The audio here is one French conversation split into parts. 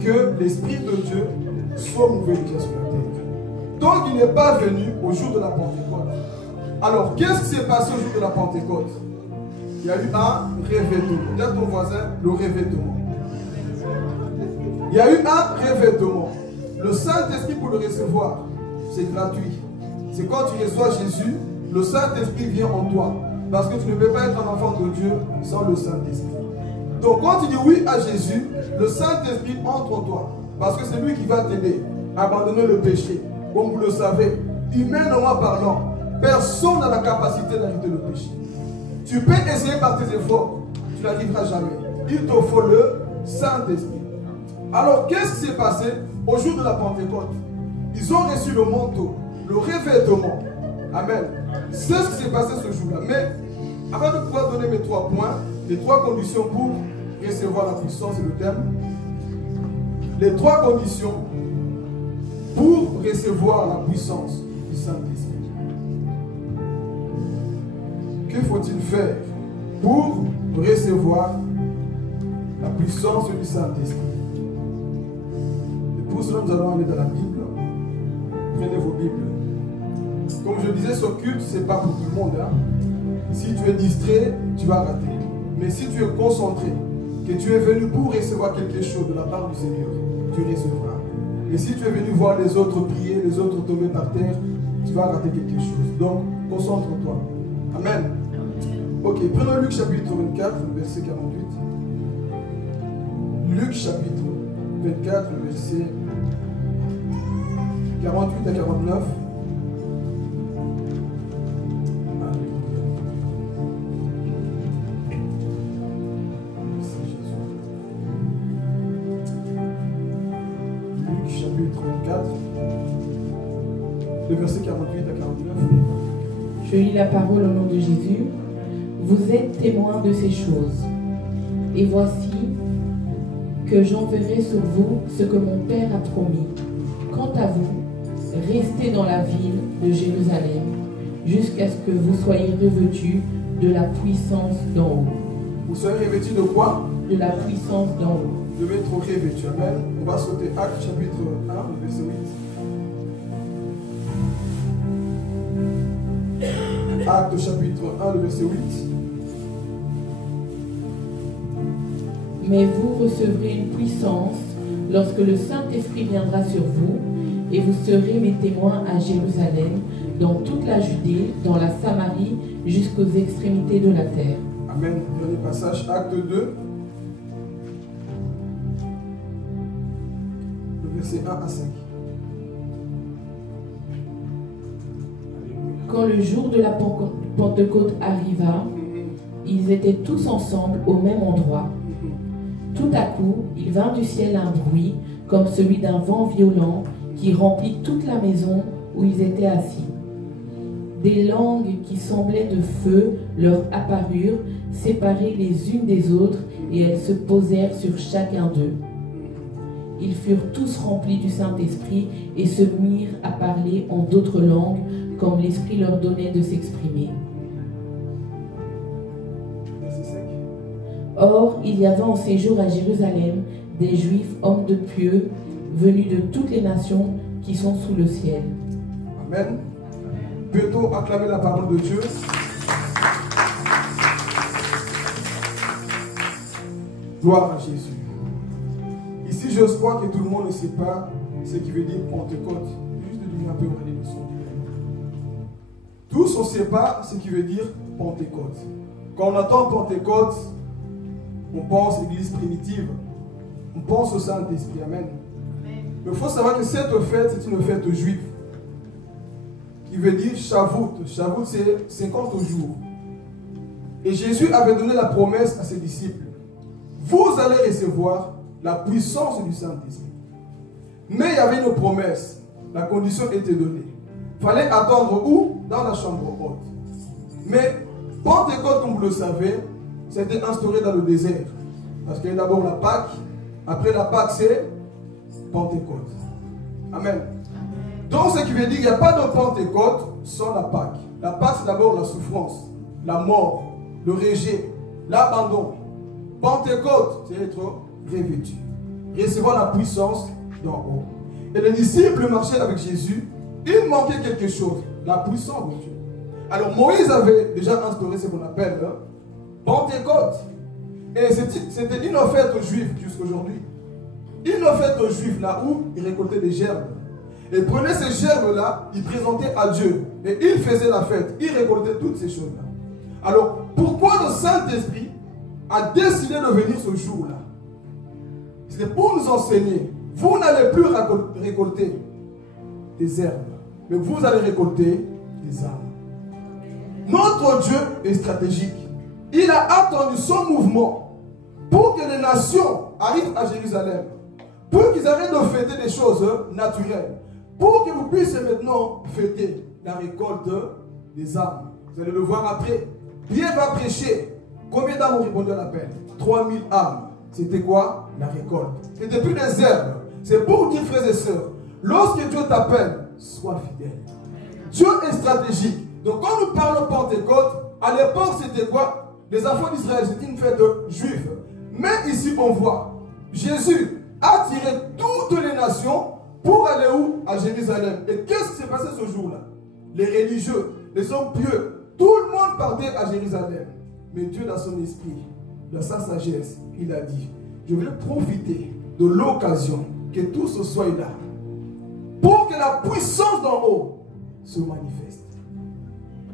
que l'Esprit de Dieu soit mouvé déjà sur la terre. Donc il n'est pas venu au jour de la Pentecôte. Alors qu'est-ce qui s'est passé au jour de la Pentecôte? Il y a eu un revêtement. Dis à ton voisin, le revêtement. Il y a eu un revêtement. Le Saint-Esprit, pour le recevoir, c'est gratuit. C'est quand tu reçois Jésus, le Saint-Esprit vient en toi. Parce que tu ne peux pas être un enfant de Dieu sans le Saint-Esprit. Donc quand tu dis oui à Jésus, le Saint-Esprit entre en toi. Parce que c'est lui qui va t'aider à abandonner le péché. Comme vous le savez, humainement parlant, personne n'a la capacité d'arrêter le péché. Tu peux essayer par tes efforts, tu n'arriveras jamais. Il te faut le Saint-Esprit. Alors qu'est-ce qui s'est passé au jour de la Pentecôte? Ils ont reçu le manteau, le revêtement. Amen. C'est ce qui s'est passé ce jour-là. Mais avant de pouvoir donner mes 3 points, les 3 conditions pour recevoir la puissance et le thème, les 3 conditions pour recevoir la puissance du Saint-Esprit. Que faut-il faire pour recevoir la puissance du Saint-Esprit? Et pour cela, nous allons aller dans la Bible. Prenez vos Bibles. Comme je disais, ce culte, ce n'est pas pour tout le monde. Hein? Si tu es distrait, tu vas rater. Mais si tu es concentré, que tu es venu pour recevoir quelque chose de la part du Seigneur, tu recevras. Et si tu es venu voir les autres prier, les autres tomber par terre, tu vas rater quelque chose. Donc, concentre-toi. Amen. Ok, prenons Luc chapitre 24, verset 48. Luc chapitre 24, verset 48 à 49. Le verset 48 à 49. Je lis la parole au nom de Jésus. Vous êtes témoins de ces choses. Et voici que j'enverrai sur vous ce que mon Père a promis. Quant à vous, restez dans la ville de Jérusalem jusqu'à ce que vous soyez revêtus de la puissance d'en haut. Vous serez revêtus de quoi? De la puissance d'en haut. Vous devez être revêtus. Amen. On va sauter Actes chapitre 1, verset 8. Actes chapitre 1, le verset 8. Mais vous recevrez une puissance lorsque le Saint-Esprit viendra sur vous, et vous serez mes témoins à Jérusalem, dans toute la Judée, dans la Samarie, jusqu'aux extrémités de la terre. Amen. Dernier passage, Acte 2, le verset 1 à 5. Quand le jour de la Pentecôte arriva, ils étaient tous ensemble au même endroit. Tout à coup, il vint du ciel un bruit, comme celui d'un vent violent, qui remplit toute la maison où ils étaient assis. Des langues qui semblaient de feu leur apparurent, séparées les unes des autres, et elles se posèrent sur chacun d'eux. Ils furent tous remplis du Saint-Esprit et se mirent à parler en d'autres langues, comme l'Esprit leur donnait de s'exprimer. Or, il y avait en séjour à Jérusalem des Juifs, hommes de pieux, venus de toutes les nations qui sont sous le ciel. Amen. Peut-on acclamer la parole de Dieu? Gloire à Jésus. Ici, je crois que tout le monde ne sait pas ce qui veut dire Pentecôte. Juste de donner un peu les leçons. Tous, on ne sait pas ce qui veut dire Pentecôte. Quand on entend Pentecôte, on pense à l'église primitive. On pense au Saint-Esprit. Amen. Mais il faut savoir que cette fête, c'est une fête juive. Qui veut dire Shavuot. Shavuot, c'est 50 jours. Et Jésus avait donné la promesse à ses disciples. Vous allez recevoir la puissance du Saint-Esprit. Mais il y avait une promesse. La condition était donnée. Il fallait attendre où? Dans la chambre haute. Mais Pentecôte, comme vous le savez, c'était instauré dans le désert. Parce qu'il y a d'abord la Pâque. Après la Pâque, c'est Pentecôte. Amen. Donc, ce qui veut dire qu'il n'y a pas de Pentecôte sans la Pâque. La Pâque, c'est d'abord la souffrance, la mort, le rejet, l'abandon. Pentecôte, c'est être revêtu. recevoir la puissance d'en haut. Et les disciples marchaient avec Jésus. Il manquait quelque chose, la puissance de Dieu. Alors Moïse avait déjà instauré ce qu'on appelle Pentecôte. Et c'était une fête aux Juifs jusqu'aujourd'hui. Une fête aux Juifs là où ils récoltaient des gerbes. Et prenaient ces gerbes-là, ils présentaient à Dieu. Et ils faisaient la fête. Ils récoltaient toutes ces choses-là. Alors, pourquoi le Saint-Esprit a décidé de venir ce jour-là? C'est pour nous enseigner. Vous n'allez plus récolter des herbes, mais vous allez récolter des âmes. Notre Dieu est stratégique. Il a attendu son mouvement pour que les nations arrivent à Jérusalem, pour qu'ils arrêtent de fêter des choses naturelles, pour que vous puissiez maintenant fêter la récolte des âmes. Vous allez le voir après. Pierre va prêcher. Combien d'âmes ont répondu à l'appel? 3000 âmes. C'était quoi? La récolte. C'était plus des herbes. C'est pour dire, frères et sœurs, lorsque Dieu t'appelle, sois fidèle. Dieu est stratégique. Donc quand nous parlons Pentecôte, à l'époque c'était quoi? Les enfants d'Israël, c'était une fête juive. Mais ici on voit, Jésus a tiré toutes les nations pour aller où? À Jérusalem. Et qu'est-ce qui s'est passé ce jour-là? Les religieux, les hommes pieux, tout le monde partait à Jérusalem. Mais Dieu, dans son esprit, dans sa sagesse, il a dit, je vais profiter de l'occasion que tous soient là pour que la puissance d'en haut se manifeste.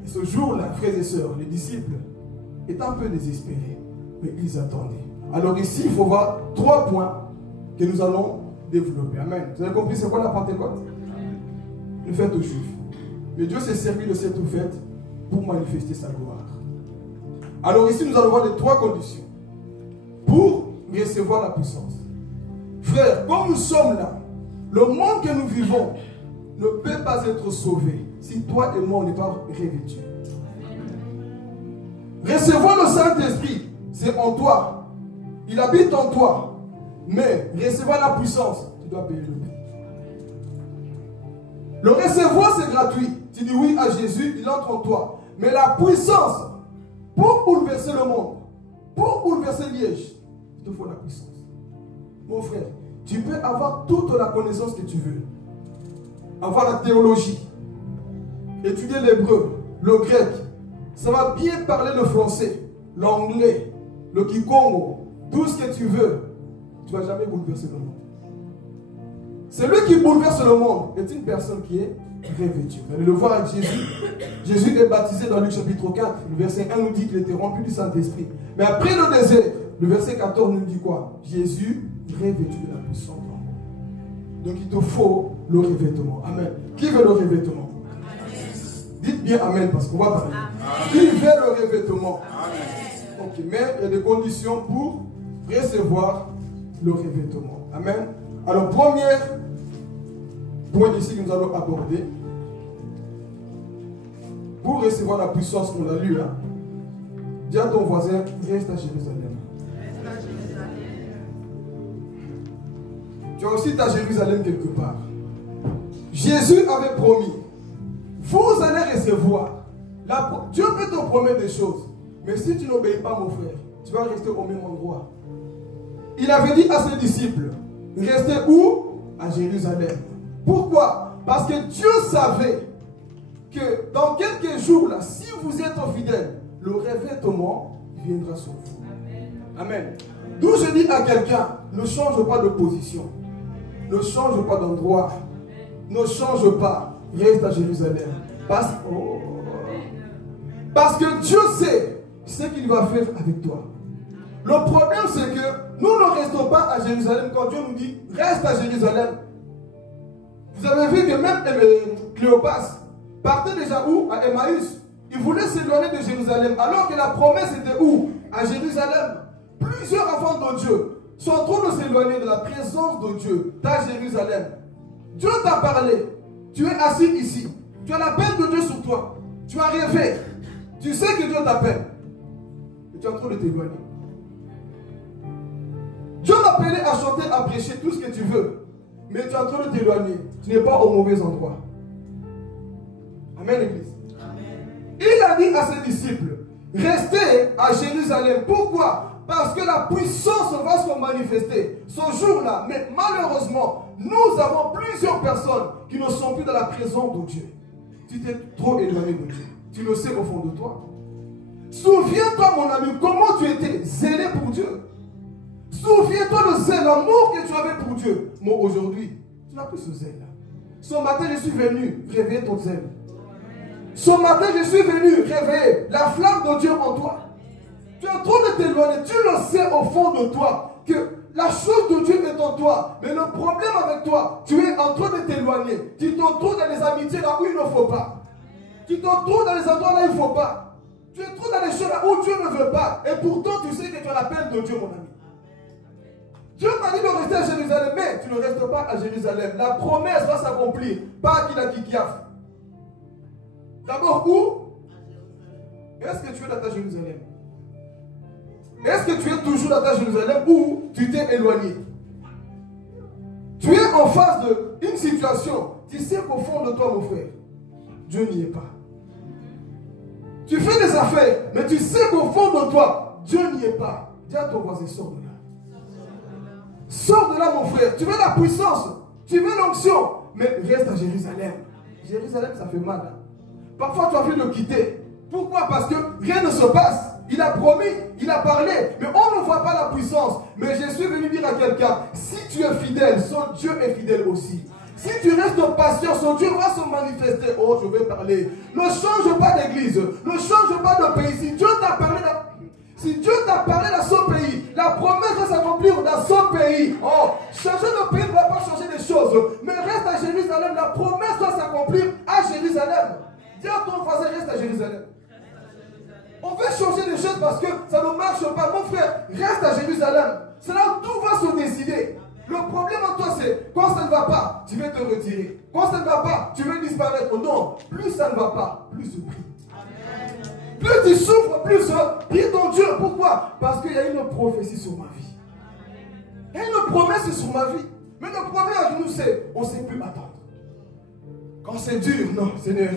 Et ce jour-là, frères et sœurs, les disciples étaient un peu désespérés, mais ils attendaient. Alors ici, il faut voir 3 points que nous allons développer. Amen. Vous avez compris c'est quoi la Pentecôte? Une fête aux Juifs. Mais Dieu s'est servi de cette fête pour manifester sa gloire. Alors ici, nous allons voir les 3 conditions pour recevoir la puissance. Frères, comme nous sommes là, le monde que nous vivons ne peut pas être sauvé si toi et moi on n'est pas revêtus. Recevoir le Saint-Esprit, c'est en toi. Il habite en toi. Mais recevoir la puissance, tu dois payer le prix. Le recevoir, c'est gratuit. Tu dis oui à Jésus, il entre en toi. Mais la puissance, pour bouleverser le monde, pour bouleverser Liège, il te faut la puissance. Mon frère, tu peux avoir toute la connaissance que tu veux. Avoir la théologie, étudier l'hébreu, le grec. Ça va bien parler le français, l'anglais, le kikongo, tout ce que tu veux. Tu ne vas jamais bouleverser le monde. Celui qui bouleverse le monde est une personne qui est revêtue. Vous allez le voir avec Jésus. Jésus est baptisé dans Luc chapitre 4. Le verset 1 nous dit qu'il était rempli du Saint-Esprit. Mais après le désert, le verset 14 nous dit quoi? Jésus revêtu de la puissance. Donc il te faut le revêtement. Amen. Qui veut le revêtement? Dites bien Amen parce qu'on va parler. Qui veut le revêtement? Amen. Ok, mais il y a des conditions pour recevoir le revêtement. Amen. Alors, premier point ici que nous allons aborder. Pour recevoir la puissance qu'on a lu là, dis à ton voisin, reste à Jérusalem. Tu as aussi ta Jérusalem quelque part. Jésus avait promis, vous allez recevoir. Dieu peut te promettre des choses. Mais si tu n'obéis pas, mon frère, tu vas rester au même endroit. Il avait dit à ses disciples, restez où? À Jérusalem. Pourquoi? Parce que Dieu savait que dans quelques jours, là, si vous êtes fidèles, le revêtement viendra sur vous. Amen. D'où je dis à quelqu'un, ne change pas de position. Ne change pas d'endroit. Ne change pas. Reste à Jérusalem. Parce que Dieu sait ce qu'il va faire avec toi. Le problème, c'est que nous ne restons pas à Jérusalem quand Dieu nous dit reste à Jérusalem. Vous avez vu que même Cléopas partait déjà où? À Emmaüs. Il voulait s'éloigner de Jérusalem. Alors que la promesse était où? À Jérusalem. Plusieurs enfants de Dieu sont en train de s'éloigner de la présence de Dieu à Jérusalem. Dieu t'a parlé. Tu es assis ici. Tu as l'appel de Dieu sur toi. Tu as rêvé. Tu sais que Dieu t'appelle. Et tu es en train de t'éloigner. Dieu m'a appelé à chanter, à prêcher tout ce que tu veux. Mais tu es en train de t'éloigner. Tu n'es pas au mauvais endroit. Amen, l'église. Il a dit à ses disciples, restez à Jérusalem. Pourquoi? parce que la puissance va se manifester ce jour-là. Mais malheureusement, nous avons plusieurs personnes qui ne sont plus dans la présence de Dieu. Tu t'es trop éloigné de Dieu. Tu le sais au fond de toi. Souviens-toi, mon ami, comment tu étais zélé pour Dieu. Souviens-toi le zèle, l'amour que tu avais pour Dieu. Moi, aujourd'hui, tu n'as plus ce zèle-là. Ce matin, je suis venu réveiller ton zèle. Ce matin, je suis venu réveiller la flamme de Dieu en toi. Tu es en train de t'éloigner. Tu le sais au fond de toi que la chose de Dieu est en toi. Mais le problème avec toi, tu es en train de t'éloigner. Tu te trouves dans les amitiés là où il ne faut pas. Tu te trouves dans les endroits là où il ne faut pas. Tu te trouves dans les choses là où Dieu ne veut pas. Et pourtant, tu sais que tu as l'appel de Dieu, mon ami. Dieu m'a dit de rester à Jérusalem, mais tu ne restes pas à Jérusalem. La promesse va s'accomplir. Pas à Kilakikiaf. D'abord, où? Est-ce que tu es dans ta Jérusalem? Est-ce que tu es toujours dans ta Jérusalem ou tu t'es éloigné? Tu es en face d'une situation. Tu sais qu'au fond de toi, mon frère, Dieu n'y est pas. Tu fais des affaires, mais tu sais qu'au fond de toi, Dieu n'y est pas. Dis à ton voisin, sors de là. Sors de là, mon frère. Tu veux la puissance, tu veux l'onction, mais reste à Jérusalem. Jérusalem, ça fait mal. Hein? Parfois, tu as envie de le quitter. Pourquoi? Parce que rien ne se passe. Il a promis, il a parlé, mais on ne voit pas la puissance. Mais je suis venu dire à quelqu'un, si tu es fidèle, son Dieu est fidèle aussi. Si tu restes patient, son Dieu va se manifester. Oh, je vais parler. Ne change pas d'église, ne change pas de pays. Si Dieu t'a parlé dans son pays, la promesse va s'accomplir dans son pays. Oh, changer de pays ne va pas changer les choses. Mais reste à Jérusalem, la promesse va s'accomplir à Jérusalem. Dis à ton voisin, reste à Jérusalem. On veut changer les choses parce que ça ne marche pas. Mon frère, reste à Jérusalem. C'est là où tout va se décider. Le problème en toi, c'est quand ça ne va pas, tu veux te retirer. Quand ça ne va pas, tu veux disparaître. Non, plus ça ne va pas, plus tu pries. Plus tu souffres, plus prie ton Dieu. Pourquoi? Parce qu'il y a une prophétie sur ma vie. Il y a une promesse sur ma vie. Mais le problème avec nous, c'est on ne sait plus attendre. Quand c'est dur, non, Seigneur,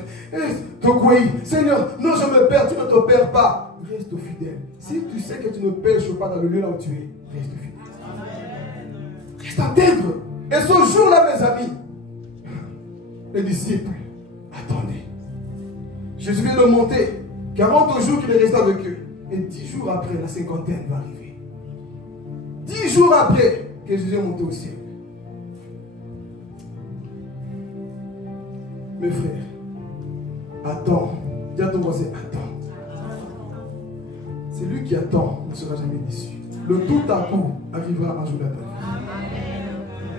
Seigneur, non, je me perds, tu ne te perds pas. Reste fidèle. Si tu sais que tu ne pêches pas dans le lieu là où tu es, reste fidèle. Reste intègre. Et ce jour-là, mes amis, les disciples, attendez. Jésus vient de monter, 40 jours qu'il est resté avec eux. Et 10 jours après, la cinquantaine va arriver. 10 jours après que Jésus est monté au ciel. Mes frères, attends. Dis à ton voisin, attends. C'est lui qui attend, ne sera jamais déçu. Le tout à coup arrivera un jour de ta vie.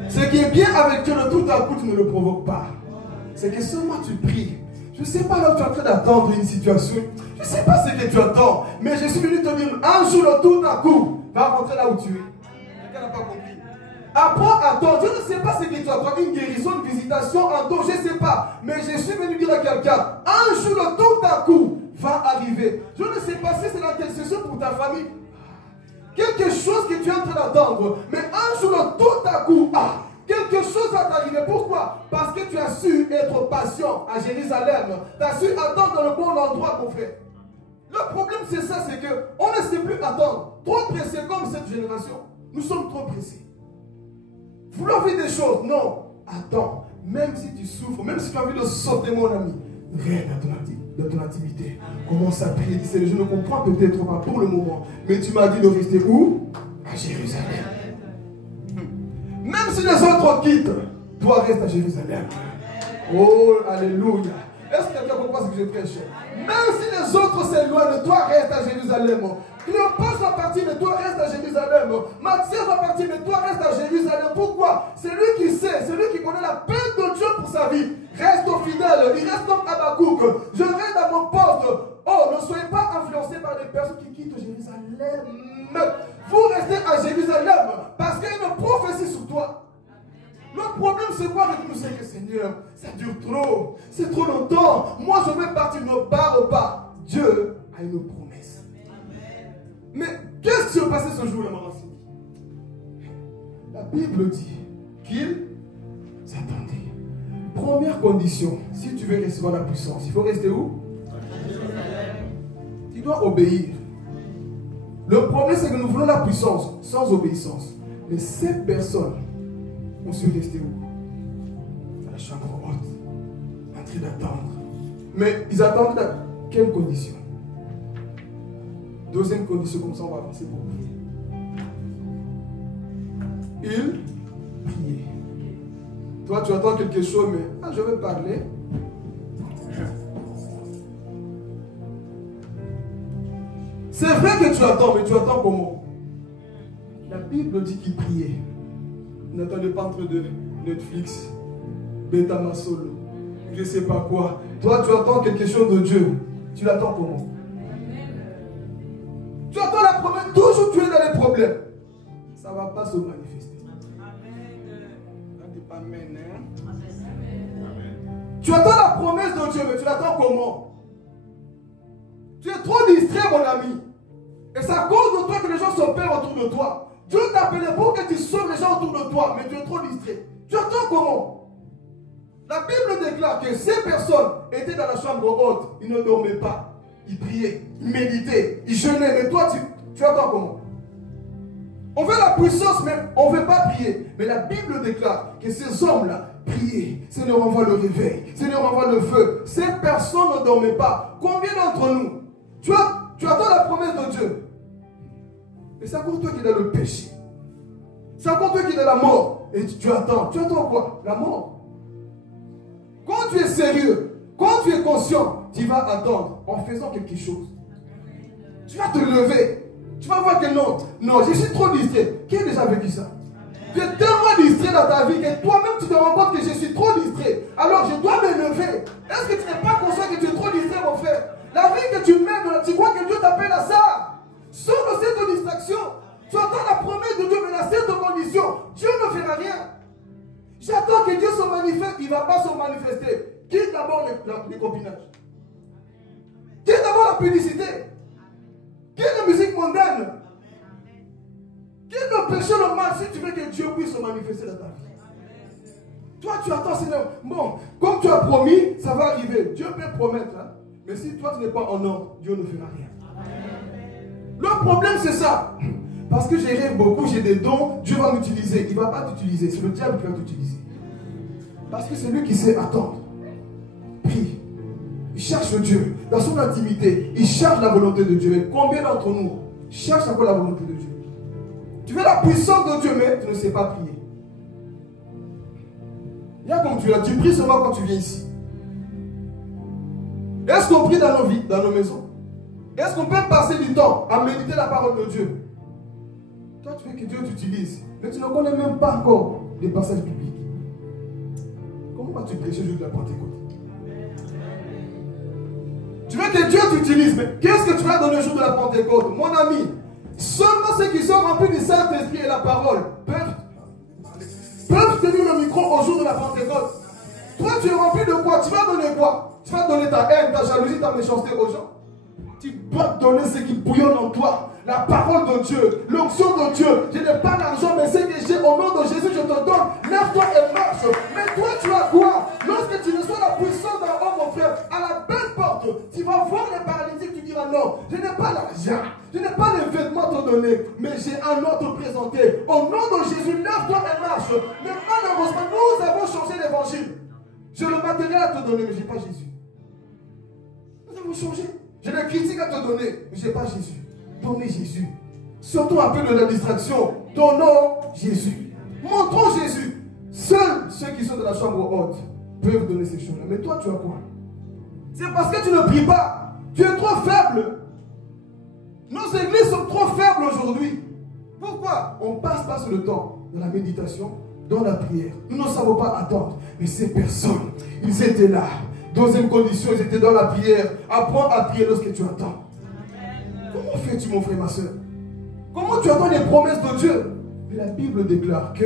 Ce qui est bien avec Dieu, le tout à coup, tu ne le provoques pas. C'est que seulement tu pries. Je ne sais pas là où tu es en train d'attendre une situation. Je ne sais pas ce que tu attends. Mais je suis venu te dire, un jour, le tout à coup, va rentrer là où tu es. Quelqu'un n'a pas compris. Apprends à attendre. Je ne sais pas ce que tu attends. Une guérison, une visitation, un don, je ne sais pas. Mais je suis venu dire à quelqu'un, un jour, le tout à coup, va arriver. Je ne sais pas si c'est l'intercession pour ta famille. Quelque chose que tu es en train d'attendre. Mais un jour, le tout à coup, quelque chose va t'arriver. Pourquoi? Parce que tu as su être patient à Jérusalem. Tu as su attendre dans le bon endroit, mon frère. Le problème, c'est ça, c'est qu'on ne sait plus attendre. Trop pressé comme cette génération. Nous sommes trop pressés. Vouloir vivre des choses, non. Attends, même si tu souffres, même si tu as envie de sauter, mon ami, reste dans ton intimité. Commence à prier. Dis, je ne comprends peut-être pas pour le moment, mais tu m'as dit de rester où? À Jérusalem. Même si les autres quittent, toi reste à Jérusalem. Oh, alléluia. Est-ce que quelqu'un comprend ce que je prêche? Même si les autres s'éloignent, toi reste à Jérusalem. Cléopâtre va partir, mais toi reste à Jérusalem. Matthias va partir, mais toi reste à Jérusalem. Pourquoi? C'est lui qui sait, c'est lui qui connaît la peine de Dieu pour sa vie. Reste fidèle, il reste comme Habakkuk. Je reste à mon poste. Oh, ne soyez pas influencés par les personnes qui quittent Jérusalem. Vous restez à Jérusalem parce qu'il y a une prophétie sur toi. Le problème, c'est quoi avec nous? C'est que Seigneur, ça dure trop. C'est trop longtemps. Moi, je vais partir, ne barre pas. Dieu a une promesse. Mais qu'est-ce qui s'est passé ce jour-là, maman Cindy? La Bible dit qu'il s'attendait. Première condition, si tu veux recevoir la puissance, il faut rester où? Tu dois obéir. Le problème, c'est que nous voulons la puissance sans obéissance. Mais ces personnes ont su rester où? À la chambre haute, en train d'attendre. Mais ils attendent à quelles conditions? Deuxième condition, comme ça on va avancer pour prier. Ils priaient. Toi, tu attends quelque chose, mais je vais parler. C'est vrai que tu attends, mais tu attends comment? La Bible dit qu'ils priaient. N'attendez pas entre de Netflix, Betama Solo, je ne sais pas quoi. Toi, tu attends quelque chose de Dieu. Tu l'attends comment? Tu attends la promesse, toujours tu es dans les problèmes. Ça ne va pas se manifester. Amen. Tu attends la promesse de Dieu, mais tu l'attends comment? Tu es trop distrait, mon ami. Et c'est à cause de toi que les gens se perdent autour de toi. Dieu t'a appelé pour que tu sauves les gens autour de toi, mais tu es trop distrait. Tu attends comment? La Bible déclare que ces personnes étaient dans la chambre haute. Ils ne dormaient pas. Ils priaient, ils méditaient, ils jeûnaient. Mais toi, tu attends comment? On veut la puissance, mais on ne veut pas prier. Mais la Bible déclare que ces hommes-là priaient. Ça leur envoie le réveil, ça leur envoie le feu. Ces personnes ne dormaient pas. Combien d'entre nous, tu attends la promesse de Dieu? Et c'est encore toi qui es dans le péché. C'est encore toi qui es dans la mort. Et tu attends. Tu attends quoi? La mort. Quand tu es sérieux, quand tu es conscient, tu vas attendre en faisant quelque chose. Tu vas te lever. Tu vas voir que non, je suis trop distrait. Qui a déjà vécu ça? Tu es tellement distrait dans ta vie que toi-même tu te rends compte que je suis trop distrait. Alors je dois me lever. Est-ce que tu n'es pas conscient que tu es trop distrait, mon frère? La vie que tu mènes, tu crois que Dieu t'appelle à ça? Sors de cette distraction. Tu attends la promesse de Dieu, mais dans cette condition, Dieu ne fera rien. J'attends que Dieu se manifeste, il ne va pas se manifester. Quitte d'abord les copinages. Quitte d'abord la publicité. Quitte la musique mondaine. Quitte le péché, le mal, si tu veux que Dieu puisse se manifester dans ta vie. Toi, tu attends, Seigneur. Bon, comme tu as promis, ça va arriver. Dieu peut promettre. Hein? Mais si toi, tu n'es pas en ordre, Dieu ne fera rien. Le problème, c'est ça. Parce que j'ai rêvé beaucoup, j'ai des dons, Dieu va m'utiliser. Il ne va pas t'utiliser, c'est le diable qui va t'utiliser. Parce que c'est lui qui sait attendre. Prie. Il cherche Dieu dans son intimité. Il cherche la volonté de Dieu. Et combien d'entre nous cherchent encore la volonté de Dieu? Tu veux la puissance de Dieu, mais tu ne sais pas prier. Il y a comme tu pries seulement quand tu viens ici. Est-ce qu'on prie dans nos vies, dans nos maisons? Est-ce qu'on peut passer du temps à méditer la parole de Dieu? Toi, tu veux que Dieu t'utilise, mais tu ne connais même pas encore les passages bibliques. Comment vas-tu prêcher le jour de la Pentecôte? Tu veux que Dieu t'utilise, mais qu'est-ce que tu vas donner le jour de la Pentecôte? Mon ami, seulement ceux qui sont remplis du Saint-Esprit et la parole peuvent tenir le micro au jour de la Pentecôte. Toi, tu es rempli de quoi? Tu vas donner quoi? Tu vas donner ta haine, ta jalousie, ta méchanceté aux gens? Tu dois donner ce qui bouillonne en toi. La parole de Dieu, l'onction de Dieu. Je n'ai pas d'argent, mais ce que j'ai au nom de Jésus, je te donne. Lève-toi et marche. Mais toi, tu as quoi? Lorsque tu reçois la puissance d'un homme, mon frère, à la belle porte, tu vas voir les paralytiques, tu diras non, je n'ai pas l'argent, je n'ai pas les vêtements à te donner, mais j'ai un autre à te présenter. Au nom de Jésus, lève-toi et marche. Mais malheureusement, nous avons changé l'évangile. J'ai le matériel à te donner, mais je n'ai pas Jésus. Nous avons changé. J'ai des critiques à te donner, mais je n'ai pas Jésus. Donnez Jésus. Surtout un peu de la distraction. Donnons Jésus. Montrons Jésus. Seuls ceux qui sont de la chambre haute peuvent donner ces choses-là. Mais toi, tu as quoi? C'est parce que tu ne pries pas. Tu es trop faible. Nos églises sont trop faibles aujourd'hui. Pourquoi? On passe le temps dans la méditation, dans la prière. Nous ne savons pas attendre. Mais ces personnes, ils étaient là. Deuxième condition, ils étaient dans la prière. Apprends à prier lorsque tu attends. Comment fais-tu, mon frère, ma soeur? Comment tu attends les promesses de Dieu? Mais la Bible déclare qu'ils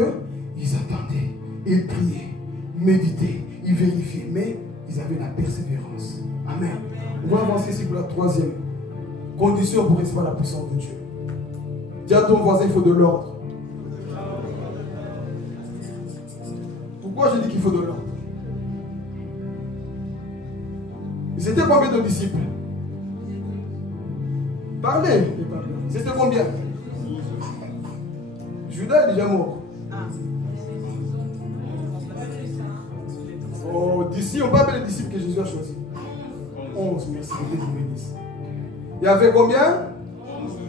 attendaient, ils priaient, méditaient, ils vérifiaient, mais ils avaient la persévérance. Amen. On va avancer ici pour la troisième condition pour recevoir la puissance de Dieu. Dis à ton voisin, il faut de l'ordre. Pourquoi je dis qu'il faut de l'ordre? Ils étaient combien de disciples? Parlez, les parleurs. C'était combien? Judas est déjà mort. Oh, d'ici, on parle des disciples que Jésus a choisis. 11, merci. Il y avait combien?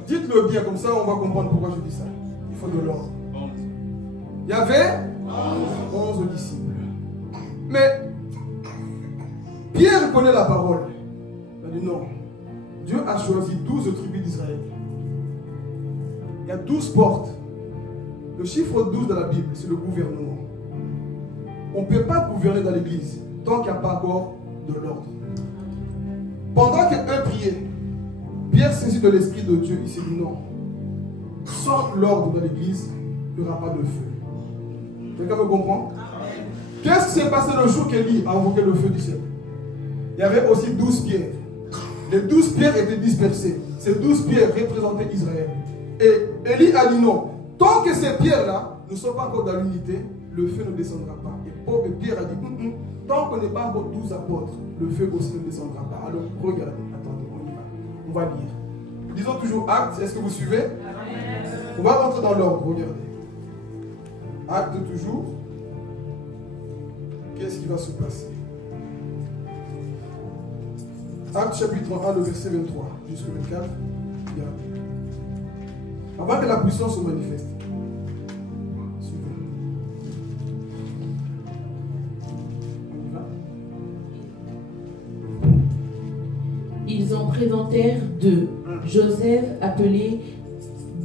Dites-le bien, comme ça on va comprendre pourquoi je dis ça. Il faut de l'ordre. Il y avait 11 disciples. Mais Pierre connaît la parole. Il a dit non. Dieu a choisi 12 tribus d'Israël. Il y a 12 portes. Le chiffre 12 dans la Bible, c'est le gouvernement. On ne peut pas gouverner dans l'église tant qu'il n'y a pas encore de l'ordre. Pendant qu'un priait, Pierre saisi de l'Esprit de Dieu, il s'est dit non. Sans l'ordre dans l'église, il n'y aura pas de feu. Quelqu'un me comprend? Qu'est-ce qui s'est passé le jour qu'Élie a invoqué le feu du ciel? Il y avait aussi 12 pierres. Les 12 pierres étaient dispersées. Ces 12 pierres représentaient Israël. Et Élie a dit non. Tant que ces pierres-là ne sont pas encore dans l'unité, le feu ne descendra pas. Et Pierre a dit tant qu'on n'est pas encore 12 apôtres, le feu aussi ne descendra pas. Alors regardez, attendez, on y va. On va lire. Disons toujours Actes, est-ce que vous suivez? On va rentrer dans l'ordre, regardez. Actes toujours. Qu'est-ce qui va se passer? Actes chapitre 1, le verset 23 jusqu'au 24. Regardez. Avant que la puissance se manifeste. Suivez. On y va. Ils en présentèrent deux. Joseph, appelé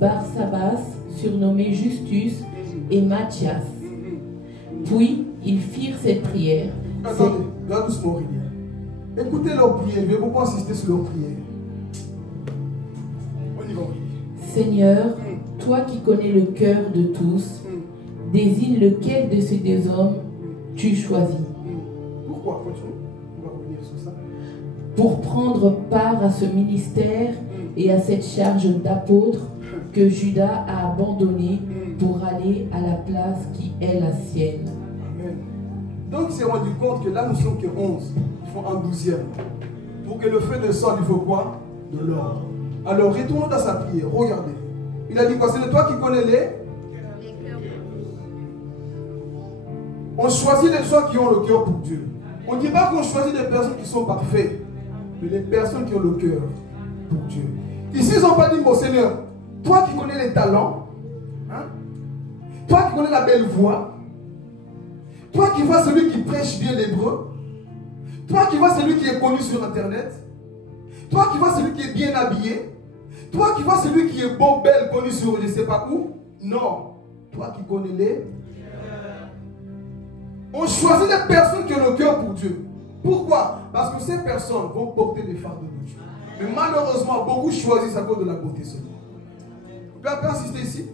Barsabas, surnommé Justus, et Matthias. Puis ils firent cette prière. Attendez, regarde doucement, Aurélie. Écoutez leur prière, je vais beaucoup insister sur leur prière. On y va, Aurélie. Seigneur, toi qui connais le cœur de tous, désigne lequel de ces deux hommes tu choisis. Pourquoi? Continue. On va revenir sur ça. Pour prendre part à ce ministère et à cette charge d'apôtre que Judas a abandonné pour aller à la place qui est la sienne. Amen. Donc il s'est rendu compte que là nous sommes que 11. Il faut un 12e. Pour que le feu descende, il faut quoi? De l'ordre. Alors retournons dans sa prière. Regardez. Il a dit quoi? C'est de toi qui connais les. On choisit les gens qui ont le cœur pour Dieu. On ne dit pas qu'on choisit des personnes qui sont parfaites, mais les personnes qui ont le cœur pour Dieu. Ici, ils n'ont pas dit, mon Seigneur, toi qui connais les talents, hein? Toi qui connais la belle voix, toi qui vois celui qui prêche bien l'hébreu, toi qui vois celui qui est connu sur Internet, toi qui vois celui qui est bien habillé, toi qui vois celui qui est beau, belle, connu sur je ne sais pas où. Non, toi qui connais les. On choisit des personnes qui ont le cœur pour Dieu. Pourquoi? Parce que ces personnes vont porter des fardeaux de Dieu. Mais malheureusement, beaucoup choisissent à cause de la beauté seulement. Vous pouvez insister ici?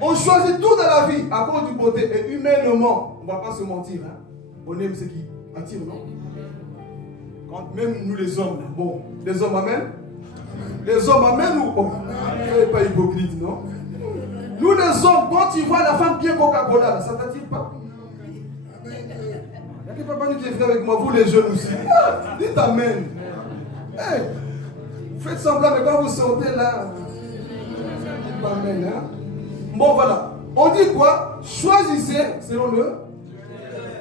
On choisit tout dans la vie à cause du beauté. Et humainement, on ne va pas se mentir. Hein? On aime ce qui attire, non? Quand même nous les hommes, bon, les hommes amènent. Les hommes amènent ou pas? Vous n'êtes pas hypocrite, non? Nous les hommes, quand tu vois la femme bien Coca-Cola, ça ne t'attire pas? Il n'y a pas nous qui est avec moi, vous les jeunes aussi. Dites amen. Hey, faites semblant, mais quand vous sortez là, dites pas amen. Hein? Bon, voilà. On dit quoi? Choisissez selon le.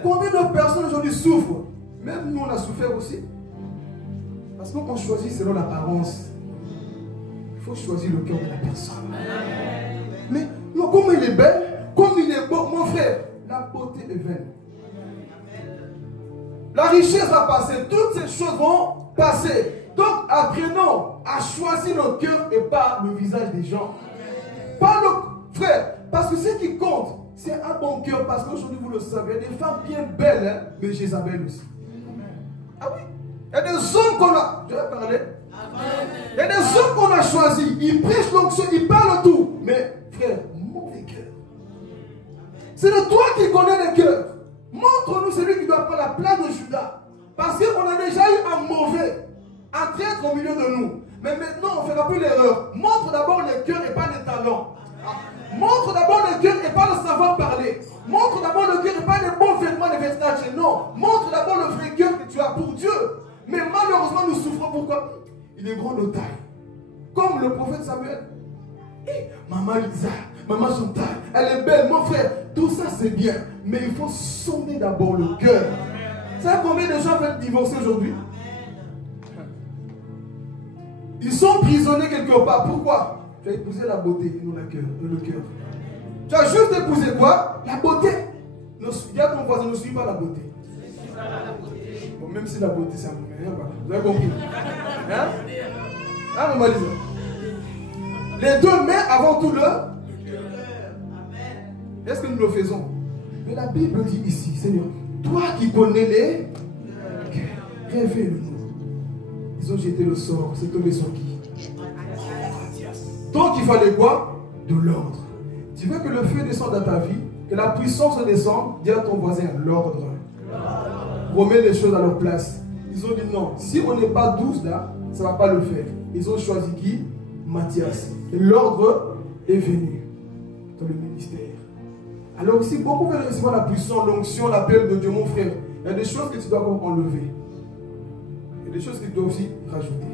Combien de personnes aujourd'hui souffrent? Même nous, on a souffert aussi. Parce qu'on choisit selon l'apparence. Il faut choisir le cœur de la personne. Mais non, comme il est belle, comme il est beau, mon frère, la beauté est vaine. La richesse va passer, toutes ces choses vont passer. Donc apprenons à choisir le cœur et pas le visage des gens. Pas le frère, parce que ce qui compte, c'est un bon cœur. Parce qu'aujourd'hui, vous le savez, il y a des femmes bien belles, hein, mais Jézabel aussi. Ah oui, il y a des hommes qu'on a. Je vais parler. Il y a des hommes qu'on a choisis. Ils prêchent l'onction, ils parlent tout. Mais frère, mauvais cœur. C'est de toi qui connais le cœur. Montre-nous celui qui doit prendre la place de Judas. Parce qu'on a déjà eu un mauvais, un traître au milieu de nous. Mais maintenant, on ne fera plus l'erreur. Montre d'abord le cœur et pas les talents. Montre d'abord le cœur et pas le savoir parler. Montre d'abord le cœur et pas les bons vêtements de vestage. Non. Montre d'abord le vrai cœur que tu as pour Dieu. Mais malheureusement, nous souffrons. Pourquoi? Il est grand de taille. Comme le prophète Samuel. Maman Lisa, maman Chantal, elle est belle, mon frère. Tout ça c'est bien, mais il faut sonder d'abord le cœur. Vous savez combien de gens veulent divorcer aujourd'hui? Ils sont prisonniers quelque part. Pourquoi? Tu as épousé la beauté et non le cœur. Tu as juste épousé quoi? La beauté. Regarde ton voisin, ne suis pas la beauté. Bon, même si la beauté, ça ne me met rien, voilà. Vous avez compris? Hein? Hein, maman Lisa? Les deux, mais avant tout le cœur. Est-ce que nous le faisons? Mais la Bible dit ici, Seigneur, toi qui connais les cœurs, révèle-nous. Ils ont jeté le sort, c'est tombé sur qui? Donc il fallait quoi? De l'ordre. Tu veux que le feu descende dans ta vie, que la puissance descende, dis à ton voisin l'ordre. Remets les choses à leur place. Ils ont dit non, si on n'est pas 12 là, ça ne va pas le faire. Ils ont choisi qui? Matthias. Et l'ordre est venu dans le ministère. Alors si beaucoup veulent recevoir la puissance, l'onction, l'appel de Dieu, mon frère, il y a des choses que tu dois enlever. Il y a des choses que tu dois aussi rajouter.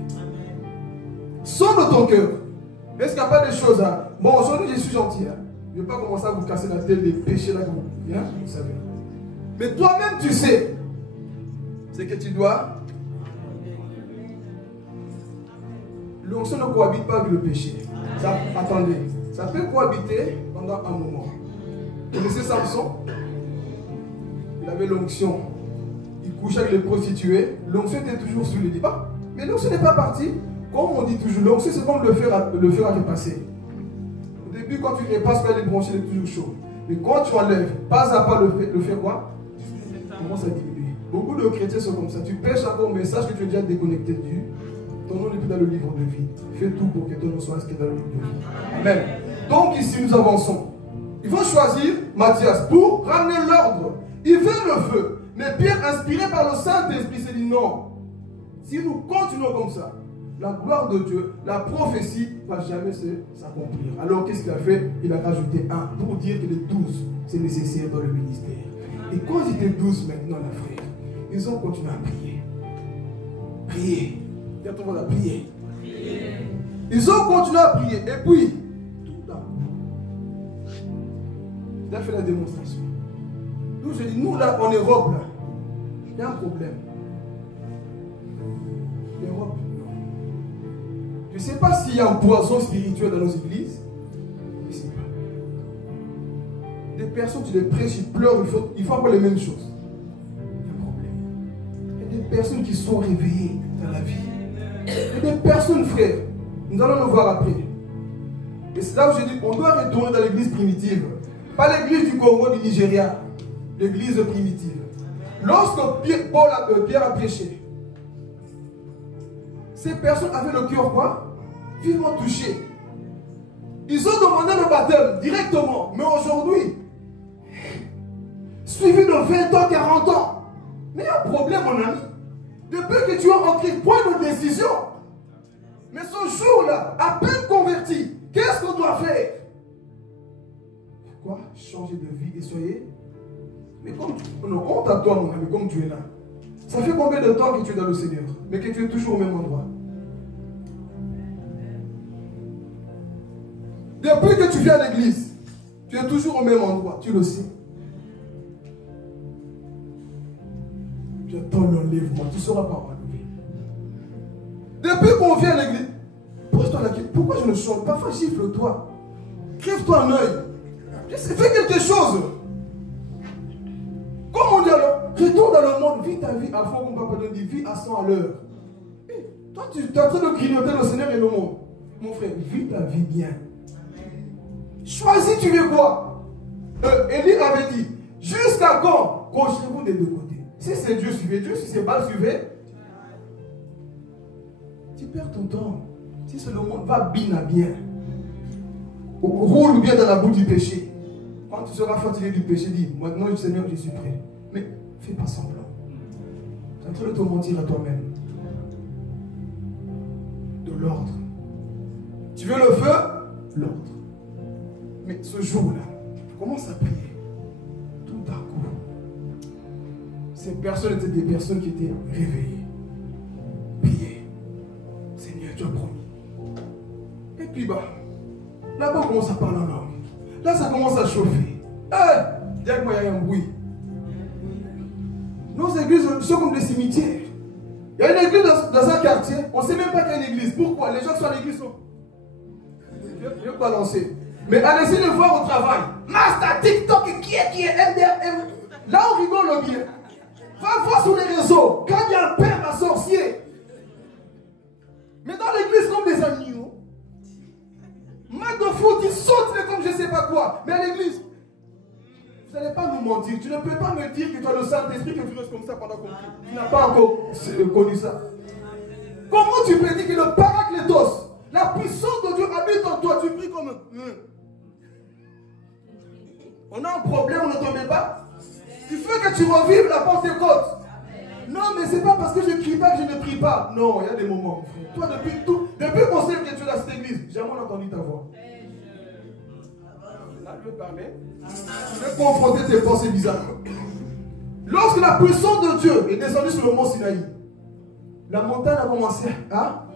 Sonde ton cœur. Est-ce qu'il n'y a pas des choses hein? Bon, aujourd'hui je suis gentil. Hein? Je ne vais pas commencer à vous casser la tête des péchés là que vous, hein? Vous savez. Mais toi-même tu sais. C'est que tu dois. L'onction ne cohabite pas avec le péché. Ça, attendez. Ça peut cohabiter pendant un moment. Vous connaissez Samson? Il avait l'onction. Il couchait avec les prostituées. L'onction était toujours sur lui. Il dit, ah, mais l'onction n'est pas partie. Comme on dit toujours, l'onction c'est comme le fer à repasser. Au début, quand tu repasses, quand les branches, il est toujours chaud. Mais quand tu enlèves, pas à pas le fer quoi? Commence à diminuer. Beaucoup de chrétiens sont comme ça. Tu pêches encore un message que tu es déjà déconnecté du. Ton nom n'est plus dans le livre de vie. Fais tout pour que ton nom soit inscrit dans le livre de vie. Amen. Donc ici, nous avançons. Il faut choisir Matthias pour ramener l'ordre. Il veut le feu. Mais Pierre, inspiré par le Saint-Esprit, s'est dit non. Si nous continuons comme ça, la gloire de Dieu, la prophétie ne va jamais s'accomplir. Alors qu'est-ce qu'il a fait? Il a rajouté un pour dire que les 12, c'est nécessaire dans le ministère. Et quand ils étaient 12 maintenant, la frère, ils ont continué à prier. Prier. Tout le monde a prié. Ils ont continué à prier. Et puis, tout à coup, il a fait la démonstration. Nous, je dis, nous là, en Europe, là, il y a un problème. L'Europe, non. Je ne sais pas s'il y a un poison spirituel dans nos églises. Je ne sais pas. Des personnes, tu les prêches, ils pleurent, il faut avoir les mêmes choses. Il y a un problème. Il y a des personnes qui sont réveillées dans la vie. Il y a des personnes, frères, nous allons le voir après. Et c'est là où je dis, on doit retourner dans l'église primitive. Pas l'église du Congo, du Nigeria. L'église primitive. Lorsque Pierre a prêché, ces personnes avaient le cœur quoi? Vivement touché. Ils ont demandé le baptême directement. Mais aujourd'hui, suivi de 20 ans, 40 ans. Mais il y a un problème, mon ami. Depuis que tu as en Christ, point de décision. Mais ce jour-là, à peine converti, qu'est-ce qu'on doit faire? Quoi? Changer de vie et soyez. Mais comme on a honte à toi, mon ami, comme tu es là. Ça fait combien de temps que tu es dans le Seigneur, mais que tu es toujours au même endroit? Depuis que tu viens à l'église, tu es toujours au même endroit, tu le sais. J'attends l'enlèvement, tu ne seras pas enlevé. Depuis qu'on vient à l'église, pose-toi la question, pourquoi je ne chante pas? Gifle-toi. Crève-toi un œil. Fais quelque chose. Comme on dit alors, retourne dans le monde, vis ta vie à fond, comme papa dit, vis à 100 à l'heure. Toi, tu es en train de grignoter le Seigneur et le monde. Mon frère, vis ta vie bien. Choisis, tu veux quoi? Élie avait dit, jusqu'à quand coucherez-vous des deux côtés? Si c'est Dieu, suivez Dieu. Si c'est Baal, suivez. Tu perds ton temps. Si c'est le monde, va bien à bien. Roule bien dans la boue du péché. Quand tu seras fatigué du péché, dis, maintenant, Seigneur, je suis prêt. Mais fais pas semblant. Tu es en train de te mentir à toi-même. De l'ordre. Tu veux le feu? L'ordre. Mais ce jour-là, tu commences à prier. Tout à coup, ces personnes étaient des personnes qui étaient réveillées. Priez. Seigneur, tu as promis. Et puis, Là-bas, on commence à parler en langue. Là, ça commence à chauffer. Dis-moi, il y a un bruit. Nos églises sont comme des cimetières. Il y a une église dans un quartier, on ne sait même pas qu'il y a une église. Pourquoi? Les gens qui sont à l'église sont. Je vais balancer. Mais allez-y le voir au travail. Master, TikTok, qui est MDR. Là, on rigole bien. Va voir sur les réseaux. Quand il y a un père, un sorcier. Mais dans l'église, comme des agneaux. Match de foot, ils sautent comme je ne sais pas quoi. Mais à l'église, vous n'allez pas nous mentir. Tu ne peux pas me dire que tu as le Saint-Esprit, que tu restes comme ça pendant qu'on prie. Tu n'as pas encore connu ça. Comment tu peux dire que le Paraclétos, la puissance de Dieu habite en toi, tu pries comme un. On a un problème, on ne t'en met pas. Il faut que tu revives la Pentecôte. Non, mais c'est pas parce que je ne crie pas que je ne prie pas. Non, il y a des moments. Toi, depuis qu'on sait que tu es dans cette église, j'ai jamais entendu ta voix. Là, je vais parler. Je vais confronter tes pensées bizarres. Lorsque la puissance de Dieu est descendue sur le mont Sinaï, la montagne a commencé à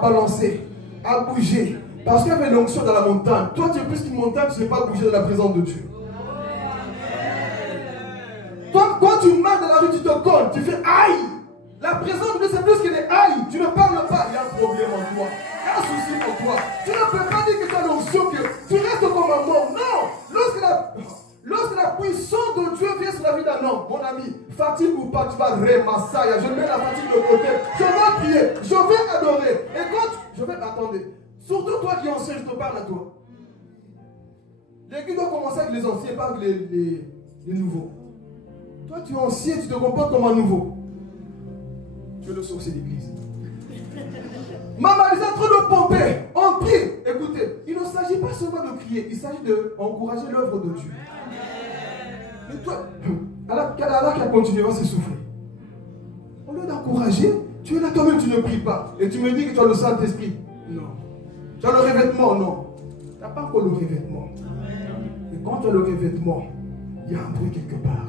balancer, à bouger. Parce qu'il y avait l'onction dans la montagne. Toi, tu es plus qu'une montagne, tu ne sais pas bouger dans la présence de Dieu. Toi, quand tu marches dans la rue, tu te colles, tu fais aïe. La présence de Dieu, c'est plus que des aïe. Tu ne parles pas, il y a un problème en toi. Il y a un souci en toi. Tu ne peux pas dire que tu as l'onction, que tu restes comme un mort. Non. Lorsque la puissance de Dieu vient sur la vie d'un homme, mon ami, fatigue ou pas, tu vas remassailler. Je mets la fatigue de côté. Je vais prier, je vais adorer. Et quand je vais attendre, surtout toi qui es ancien, je te parle à toi. L'église doit commencer avec les anciens, pas avec les nouveaux. Toi, tu es ancien, tu te comportes comme un nouveau. Tu es le sorcier d'église. Maman, ils sont en train de pomper. On prie. Écoutez, il ne s'agit pas seulement de crier, il s'agit d'encourager l'œuvre de Dieu. Mais toi, Allah qui a continué à s'essouffler. Au lieu d'encourager, tu es là toi-même, tu ne pries pas. Et tu me dis que tu as le Saint-Esprit. Non. Tu as le revêtement, non. Tu n'as pas encore le revêtement. Et quand tu as le revêtement, il y a un bruit quelque part.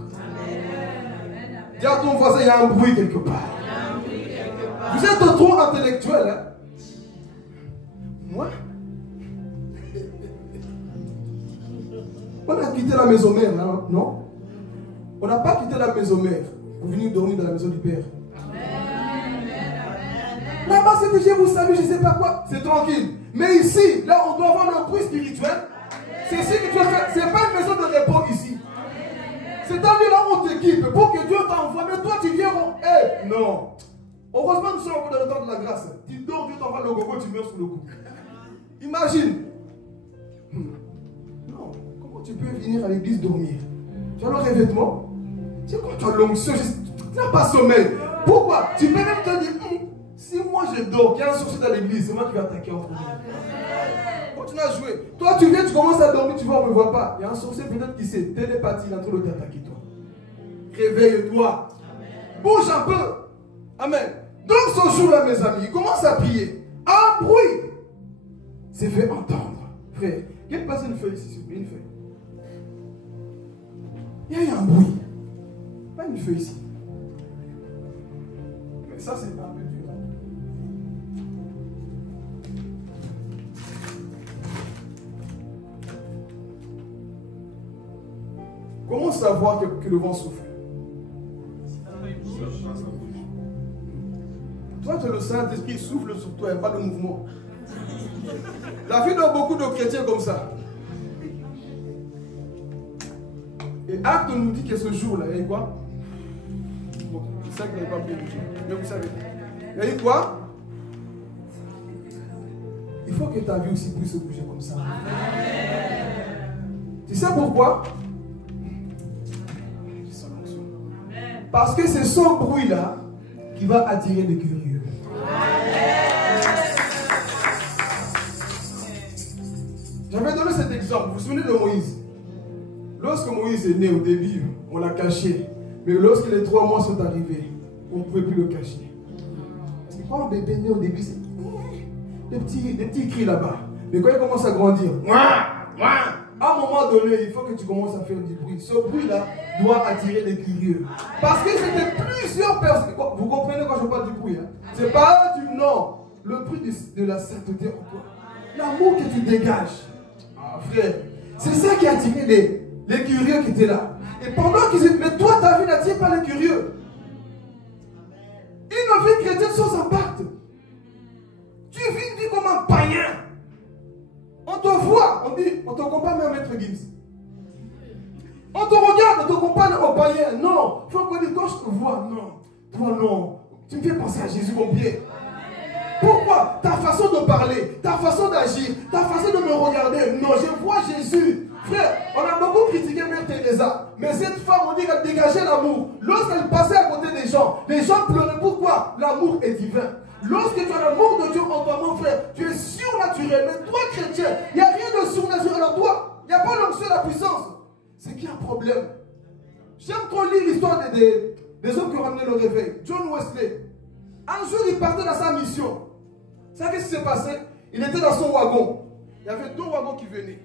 Dis à ton voisin, il y a un bruit quelque part. Vous êtes trop intellectuel, hein? Moi? On a quitté la maison mère, hein? Non? On n'a pas quitté la maison mère pour venir dormir dans la maison du Père. Là-bas, c'est que je vous salue, je ne sais pas quoi. C'est tranquille. Mais ici, là, on doit avoir le bruit spirituel. C'est ici que tu vas faire. Ce n'est pas une maison de repos ici. C'est un lieu là où on t'équipe pour que Dieu t'envoie. Mais toi, tu viens. Non. Heureusement, nous sommes encore dans le temps de la grâce. Tu dors, Dieu t'envoie le gogo, tu meurs sous le coup. Imagine. Non. Comment tu peux venir à l'église dormir? Tu as le revêtement. Tu sais quand tu as l'onction, tu n'as pas sommeil. Pourquoi? Tu peux même te dire, si moi je dors, qu'il y a un sorcier dans l'église, c'est moi qui vais attaquer en premier. Continue à jouer. Toi, tu viens, tu commences à dormir, tu vois, on ne me voit pas. Il y a un sorcier peut-être qui sait, télépathie, il est en train de t'attaquer, toi. Réveille-toi. Bouge un peu. Amen. Donc ce jour-là, mes amis, il commence à prier. Un bruit s'est fait entendre. Frère, quelle passe une feuille ici, s'il vous plaît, une feuille. Il y a eu un bruit. Pas une feuille ici. Mais ça, c'est un peu dur. Comment savoir que le vent souffle? Toi, tu as le Saint-Esprit souffle sur toi, il n'y a pas de mouvement. La vie de beaucoup de chrétiens comme ça. Et Acte nous dit que ce jour-là, il y a eu quoi? Bon, c'est ça que vous n'avez pas bien bougé. Mais vous savez. Il y a eu quoi? Il faut que ta vie aussi puisse se bouger comme ça. Tu sais pourquoi? Parce que c'est ce bruit-là qui va attirer les curieux. J'avais donné cet exemple. Vous vous souvenez de Moïse? Lorsque Moïse est né au début, on l'a caché. Mais lorsque les 3 mois sont arrivés, on ne pouvait plus le cacher. Parce que quand un bébé né au début, c'est des petits cris là-bas. Mais quand il commence à grandir, à un moment donné, il faut que tu commences à faire du bruit. Ce bruit-là doit attirer les curieux. Parce que c'était plusieurs personnes. Vous comprenez quand je parle du bruit, hein? C'est pas du non. Le bruit de la sainteté en toi. L'amour que tu dégages. frère, c'est ça qui a attiré les curieux qui étaient là. Et pendant qu'ils étaient, mais toi, ta vie n'attire pas les curieux. Une vie chrétienne sans impact. Tu vis une vie comme un païen. On te voit, on dit, on te compare même à Maître Gims. On te regarde, on te compare au païen. Non, il faut qu'on dise, quand je te vois, non, toi non. Tu me fais penser à Jésus, mon pied. Pourquoi? Ta façon de parler, ta façon d'agir, ta façon de me regarder. Non, je vois Jésus. Frère, on a beaucoup critiqué Mère Teresa. Mais cette femme, on dit qu'elle dégageait l'amour. Lorsqu'elle passait à côté des gens pleuraient. Pourquoi? L'amour est divin. Lorsque tu as l'amour de Dieu en toi, mon frère, tu es surnaturel. Mais toi, chrétien, il n'y a rien de surnaturel en toi. Il n'y a pas l'onction de la puissance. C'est qu'il y a un problème. J'aime trop lire l'histoire des hommes qui ont ramené le réveil. John Wesley. Un jour, il partait dans sa mission. Vous savez ce qui s'est passé? Il était dans son wagon. Il y avait 2 wagons qui venaient.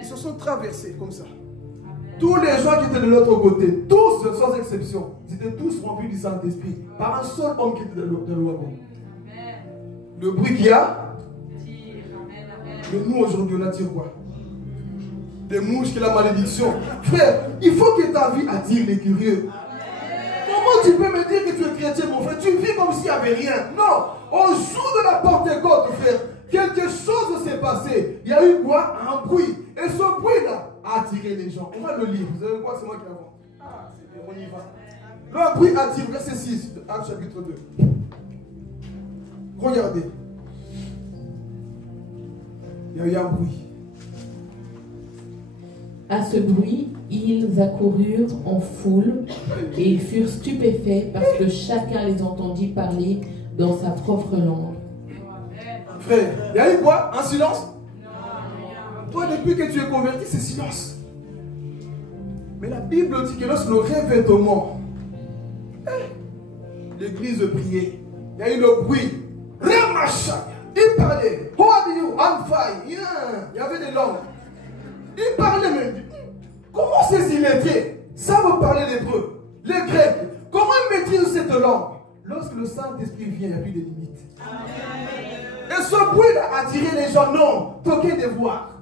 Ils se sont traversés comme ça. Amen. Tous les gens qui étaient de l'autre côté, tous sans exception, ils étaient tous remplis du Saint-Esprit par un seul homme qui était dans le wagon. Amen. Le bruit qu'il y a, mais nous aujourd'hui on attire quoi? Des mouches qui ont la malédiction. Frère, il faut que ta vie attire les curieux. Comment tu peux me dire que tu es chrétien, mon frère? Tu vis comme s'il n'y avait rien. Non, au jour de la Pentecôte, frère, quelque chose s'est passé. Il y a eu quoi? Un bruit. Et ce bruit-là a attiré les gens. On va le lire. Vous savez quoi? C'est moi qui l'avance. Ah, c'est bien, on y va. Le bruit attire. Verset 6 de Actes chapitre 2. Regardez. Il y a eu un bruit. À ce bruit, ils accoururent en foule et ils furent stupéfaits parce que chacun les entendit parler dans sa propre langue. Frère, il y a eu quoi? Un silence? Toi, depuis que tu es converti, c'est silence. Mais la Bible dit que lorsque le revêtement, l'église priait, il y a eu le bruit. Il parlait. Il y avait des langues. Il parlait même. Comment ces illettrés savent parler l'hébreu, les grecs? Comment ils maîtrisent cette langue? Lorsque le Saint-Esprit vient, il n'y a plus de limites. Et ce bruit-là a attiré les gens. Non, toquez de voir.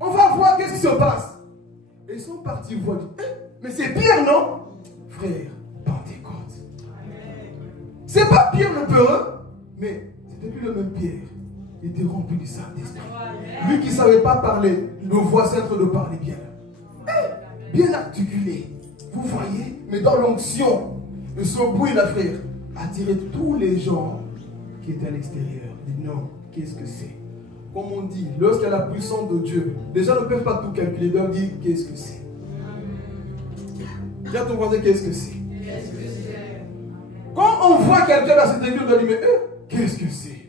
On va voir qu'est-ce qui se passe. Et ils sont partis voir. Mais c'est Pierre, non? Frère, Pentecôte. C'est pas Pierre le peureux, mais c'était plus le même Pierre. Il était rempli du Saint-Esprit. Lui qui ne savait pas parler, le voisin en train de parler bien. Bien articulé. Vous voyez? Mais dans l'onction. Et ce bruit-là, frère, a attiré tous les gens qui étaient à l'extérieur. Non, qu'est-ce que c'est? Comme on dit, lorsqu'il y a la puissance de Dieu, les gens ne peuvent pas tout calculer, ils doivent dire qu'est-ce que c'est. Viens ton voisin, qu'est-ce que c'est? Quand on voit quelqu'un dans cette église, on doit dire, mais qu'est-ce que c'est?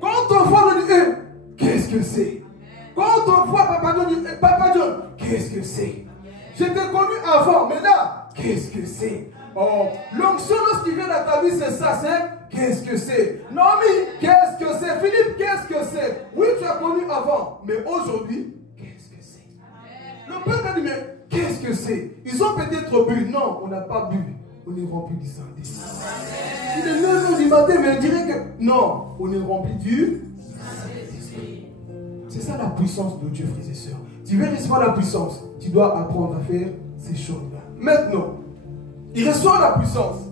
Quand on voit, on dit, qu'est-ce que c'est? Quand on voit Papa John, on dit, Papa John, qu'est-ce que c'est? J'étais connu avant, mais là, qu'est-ce que c'est? Oh, l'onction, lorsqu'il vient dans ta vie, c'est ça, c'est qu'est-ce que c'est? Naomi, qu'est-ce que c'est? Philippe, qu'est-ce que c'est? Oui, tu as connu avant, mais aujourd'hui, qu'est-ce que c'est? Le peuple a dit, mais qu'est-ce que c'est? Ils ont peut-être bu. Non, on n'a pas bu. On est rempli du Saint-Esprit. Il est 9h du matin, mais on dirait que non, on est rempli du Saint-Esprit. C'est ça la puissance de Dieu, frères et sœurs. Tu veux recevoir la puissance, tu dois apprendre à faire ces choses-là. Maintenant, il reçoit la puissance.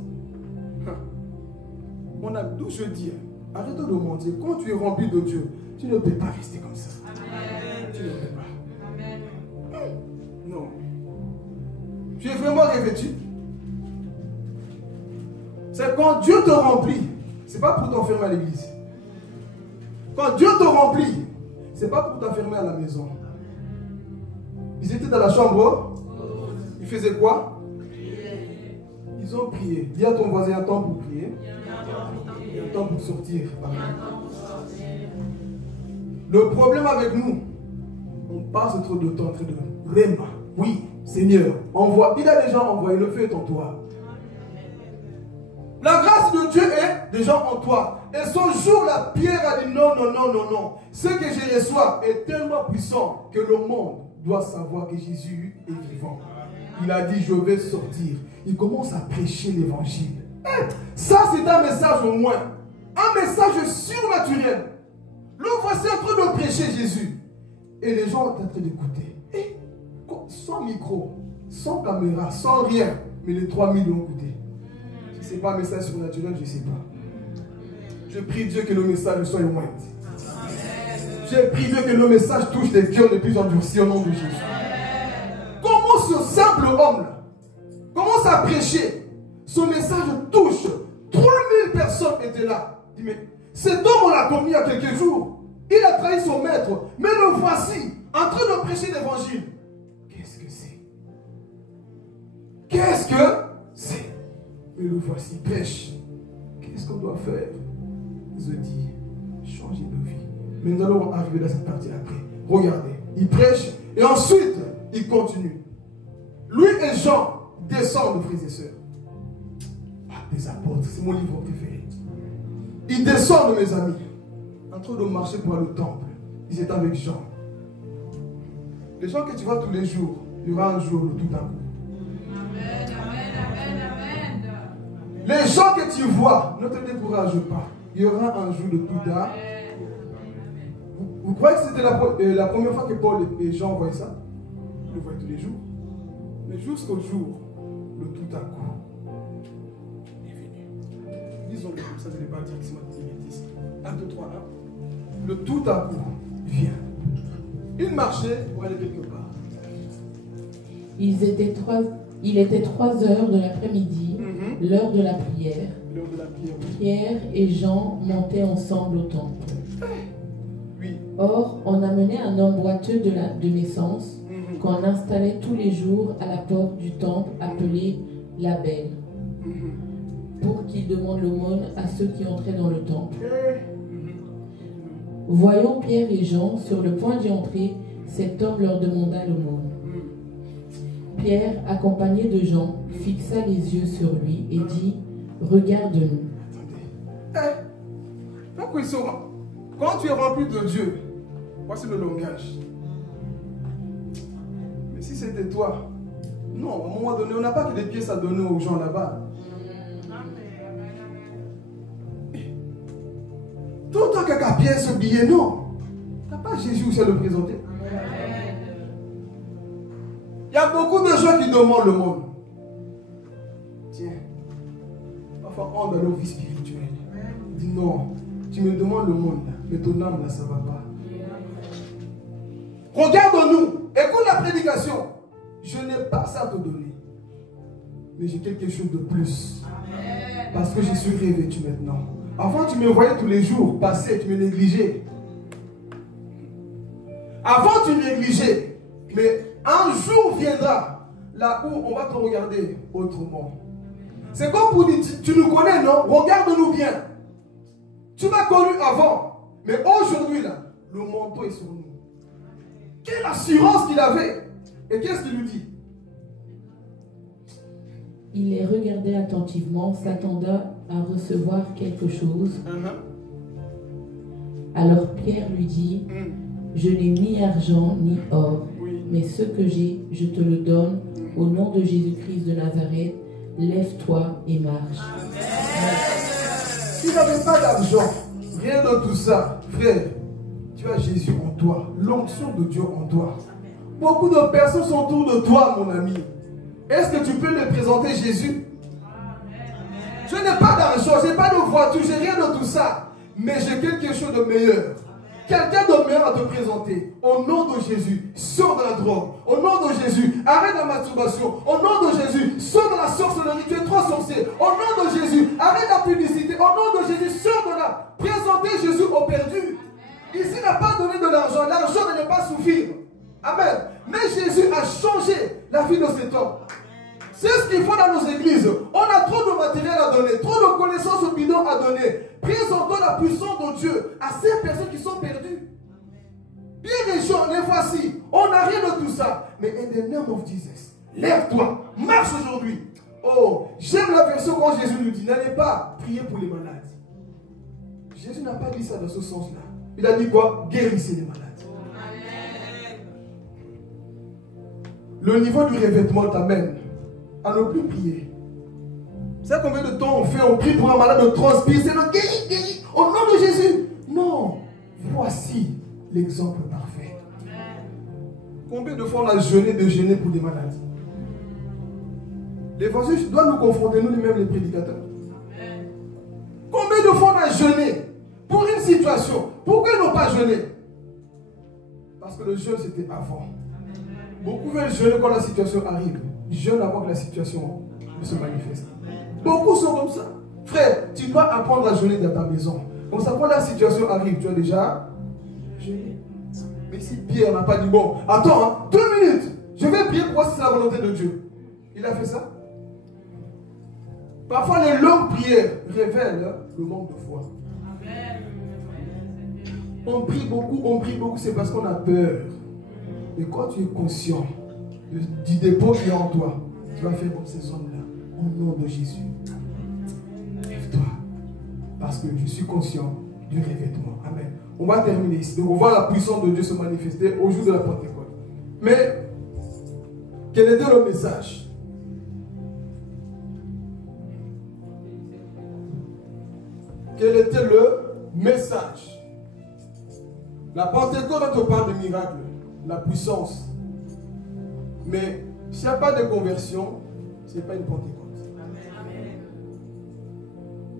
On a d'où je dis, arrête de mentir. Quand tu es rempli de Dieu, tu ne peux pas rester comme ça. Amen. Tu ne peux pas. Amen. Non. Tu es vraiment revêtu. C'est quand Dieu te remplit. Ce n'est pas pour t'enfermer à l'église. Quand Dieu te remplit, ce n'est pas pour t'enfermer à la maison. Ils étaient dans la chambre. Ils faisaient quoi? Ils ont prié. Dis à ton voisin, un temps pour prier. Il y a un temps pour sortir. Le problème avec nous, on passe trop de temps en train de Réma. Oui, Seigneur, envoie. Il a déjà envoyé, le feu est en toi. La grâce de Dieu est déjà en toi. Et ce jour-là, Pierre a dit non, non, non, non, non. Ce que je reçois est tellement puissant que le monde doit savoir que Jésus est vivant. Il a dit, je vais sortir. Il commence à prêcher l'évangile. Ça, c'est un message au moins. Un message surnaturel. Le voici en train de prêcher Jésus. Et les gens sont en train d'écouter. Et sans micro, sans caméra, sans rien. Mais les 3000 ont écouté. Si ce n'est pas un message surnaturel, je ne sais pas. Je prie Dieu que nos messages soient loin. Je prie Dieu que nos messages touchent les cœurs les plus endurcis au nom de Jésus. Comment ce simple homme-là commence à prêcher? Son message touche. 3000 personnes étaient là. Il dit, mais cet homme, on l'a commis il y a quelques jours. Il a trahi son maître. Mais le voici en train de prêcher l'évangile. Qu'est-ce que c'est? Qu'est-ce que c'est? Mais le voici, prêche. Qu'est-ce qu'on doit faire? Je dis, changer de vie. Mais nous allons arriver dans cette partie après. Regardez, il prêche et ensuite il continue. Lui et Jean descendent, frères et sœurs. Des apôtres, c'est mon livre préféré. Ils descendent, mes amis, en train de marcher pour aller au temple. Ils étaient avec Jean. Les gens que tu vois tous les jours, il y aura un jour le tout à coup. Les gens que tu vois, ne te décourage pas. Il y aura un jour de tout à. Vous croyez que c'était la première fois que Paul et Jean voyaient ça? Ils le voyaient tous les jours. Mais jusqu'au jour, le tout à coup est venu. Disons-le comme ça, je ne vais pas dire que c'est moi qui dis ici. 1, 2, 3, 1. Le tout à coup vient. Il marchait pour aller quelque part. Il était 3 heures de l'après-midi, l'heure de la prière. Pierre et Jean montaient ensemble au temple. Oui. Or, on amenait un homme boiteux de naissance qu'on installait tous les jours à la porte du temple appelé la Belle, pour qu'il demande l'aumône à ceux qui entraient dans le temple. Voyant Pierre et Jean sur le point d'y entrer, cet homme leur demanda l'aumône. Pierre, accompagné de Jean, fixa les yeux sur lui et dit, « Regarde-nous. » Quand tu es rempli de Dieu, voici le langage. Mais si c'était toi, non, à un moment donné, on n'a pas que des pièces à donner aux gens là-bas. Tout le temps qu'à pièce, ce billet, non. Tu n'as pas Jésus où c'est le présenter. Il y a beaucoup de gens qui demandent le monde. Tiens, parfois on dans nos vies spirituelles. Dis non, tu me demandes le monde, mais ton âme là, ça ne va pas. Regarde-nous, écoute la prédication. Je n'ai pas ça à te donner, mais j'ai quelque chose de plus. Parce que je suis revêtu maintenant. Avant, tu me voyais tous les jours passer, tu me négligeais. Avant, tu négligeais. Mais un jour viendra là où on va te regarder autrement. C'est comme pour dire, tu nous connais, non? Regarde-nous bien. Tu m'as connu avant. Mais aujourd'hui, là, le manteau est sur nous. Quelle assurance qu'il avait. Et qu'est-ce qu'il lui dit? Il les regardait attentivement, s'attendant à recevoir quelque chose. Alors Pierre lui dit, je n'ai ni argent ni or, mais ce que j'ai, je te le donne. Au nom de Jésus-Christ de Nazareth, lève-toi et marche. Tu n'avais pas d'argent, rien de tout ça. Frère, tu as Jésus en toi, l'onction de Dieu en toi. Beaucoup de personnes sont autour de toi, mon ami. Est-ce que tu peux leur présenter Jésus? Je n'ai pas d'argent, je n'ai pas de voiture, je n'ai rien de tout ça. Mais j'ai quelque chose de meilleur. Quelqu'un de meilleur à te présenter. Au nom de Jésus, sors de la drogue. Au nom de Jésus, arrête la masturbation. Au nom de Jésus, sors de la sorcellerie. Tu es trop sorcier. Au nom de Jésus, arrête la publicité. Au nom de Jésus, sors de là. Présentez Jésus au perdu. Ici, il n'a pas donné de l'argent. L'argent ne n'est pas suffire. Amen. Mais Jésus a changé la vie de cet homme. C'est ce qu'il faut dans nos églises. On a trop de matériel à donner, trop de connaissances bidons à donner. Présentons la puissance de Dieu à ces personnes qui sont perdues. Pierre et Jean, les voici. On n'a rien de tout ça. Mais in the name of Jesus, lève-toi, marche aujourd'hui. Oh, j'aime la version quand Jésus nous dit, n'allez pas prier pour les malades. Jésus n'a pas dit ça dans ce sens-là. Il a dit quoi? Guérissez les malades. Le niveau du revêtement t'amène à ne plus prier. Vous savez combien de temps on prie pour un malade de transpire, c'est le guéri, au nom de Jésus. Non, voici l'exemple parfait. Combien de fois on a jeûné pour des maladies? L'évangile doit nous confronter, nous-mêmes les prédicateurs. Combien de fois on a jeûné pour une situation? Pourquoi ils n'ont pas jeûné? Parce que le jeûne c'était avant. Beaucoup veulent jeûner quand la situation arrive. Ils jeûnent avant que la situation se manifeste. Beaucoup sont comme ça. Frère, tu dois apprendre à jeûner dans ta maison. Comme ça, quand la situation arrive, tu as déjà jeûné. Mais si Pierre n'a pas dit, bon, attends, hein, 2 minutes, je vais prier pour voir si c'est la volonté de Dieu. Il a fait ça. Parfois, les longues prières révèlent le manque de foi. On prie beaucoup, c'est parce qu'on a peur. Mais quand tu es conscient du dépôt qui est en toi, tu vas faire comme ces hommes-là, au nom de Jésus. Lève-toi. Parce que je suis conscient du revêtement. Amen. On va terminer ici. Donc on voit la puissance de Dieu se manifester au jour de la Pentecôte. Mais, quel était le message? Quel était le message? La Pentecôte, on te parle de miracles, la puissance. Mais s'il n'y a pas de conversion, ce n'est pas une Pentecôte.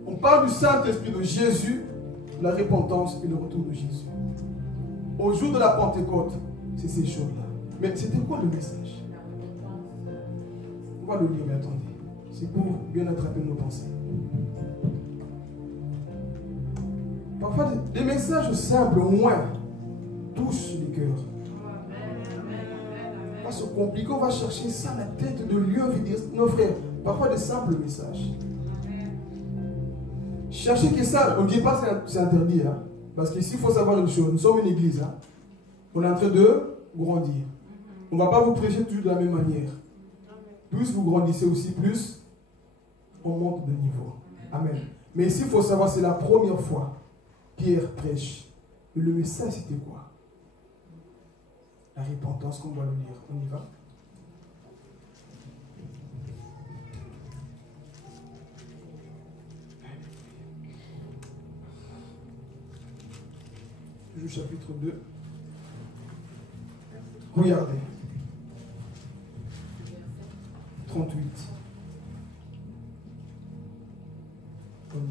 On parle du Saint-Esprit de Jésus, la repentance et le retour de Jésus. Au jour de la Pentecôte, c'est ces choses-là. Mais c'était quoi le message? On va le lire, mais attendez. C'est pour bien attraper nos pensées. Parfois, des messages simples, au moins, touchent les cœurs. On va se compliquer, on va chercher ça, la tête de lieu. Nos frères, parfois des simples messages. Cherchez que ça, on ne dit pas que c'est interdit. Hein? Parce qu'ici, il faut savoir une chose. Nous sommes une église. Hein? On est en train de grandir. On ne va pas vous prêcher toujours de la même manière. Plus vous grandissez aussi, plus on monte de niveau. Amen. Mais ici, il faut savoir, c'est la première fois Pierre prêche. Et le message, c'était quoi? La repentance, qu'on va le lire. On y va. Chapitre 2. Regardez. 38. On y va.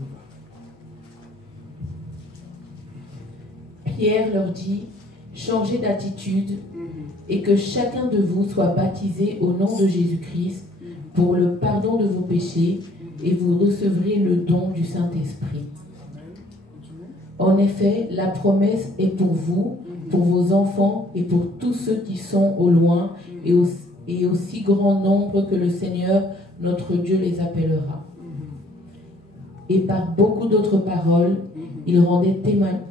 Pierre leur dit, changez d'attitude et que chacun de vous soit baptisé au nom de Jésus-Christ pour le pardon de vos péchés et vous recevrez le don du Saint-Esprit. En effet, la promesse est pour vous, pour vos enfants et pour tous ceux qui sont au loin et aussi grand nombre que le Seigneur, notre Dieu, les appellera. Et par beaucoup d'autres paroles, il rendait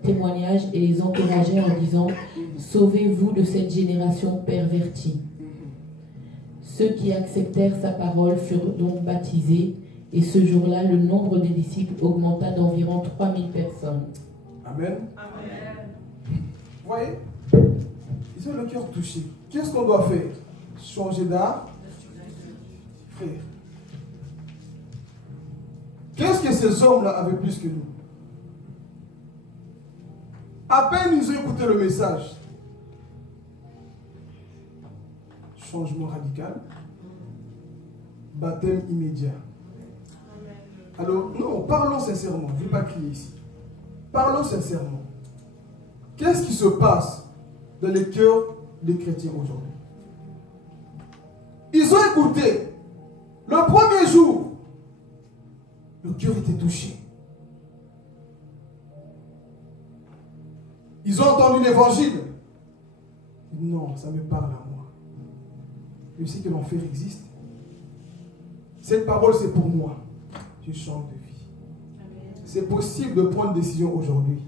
témoignage et les encourageait en disant « Sauvez-vous de cette génération pervertie ». Ceux qui acceptèrent sa parole furent donc baptisés et ce jour-là, le nombre des disciples augmenta d'environ 3000 personnes. Amen. Amen. Vous voyez? Ils ont le cœur touché. Qu'est-ce qu'on doit faire? Changer d'art? Frère. Qu'est-ce que ces hommes-là avaient plus que nous? À peine ils ont écouté le message. Changement radical. Baptême immédiat. Alors, non, parlons sincèrement. Je ne vais pas crier ici. Parlons sincèrement. Qu'est-ce qui se passe dans les cœurs des chrétiens aujourd'hui? Ils ont écouté. Le premier jour, le cœur était touché. Ils ont entendu l'évangile. Non, ça me parle à moi. Je sais que l'enfer existe. Cette parole, c'est pour moi. Je change de vie. C'est possible de prendre une décision aujourd'hui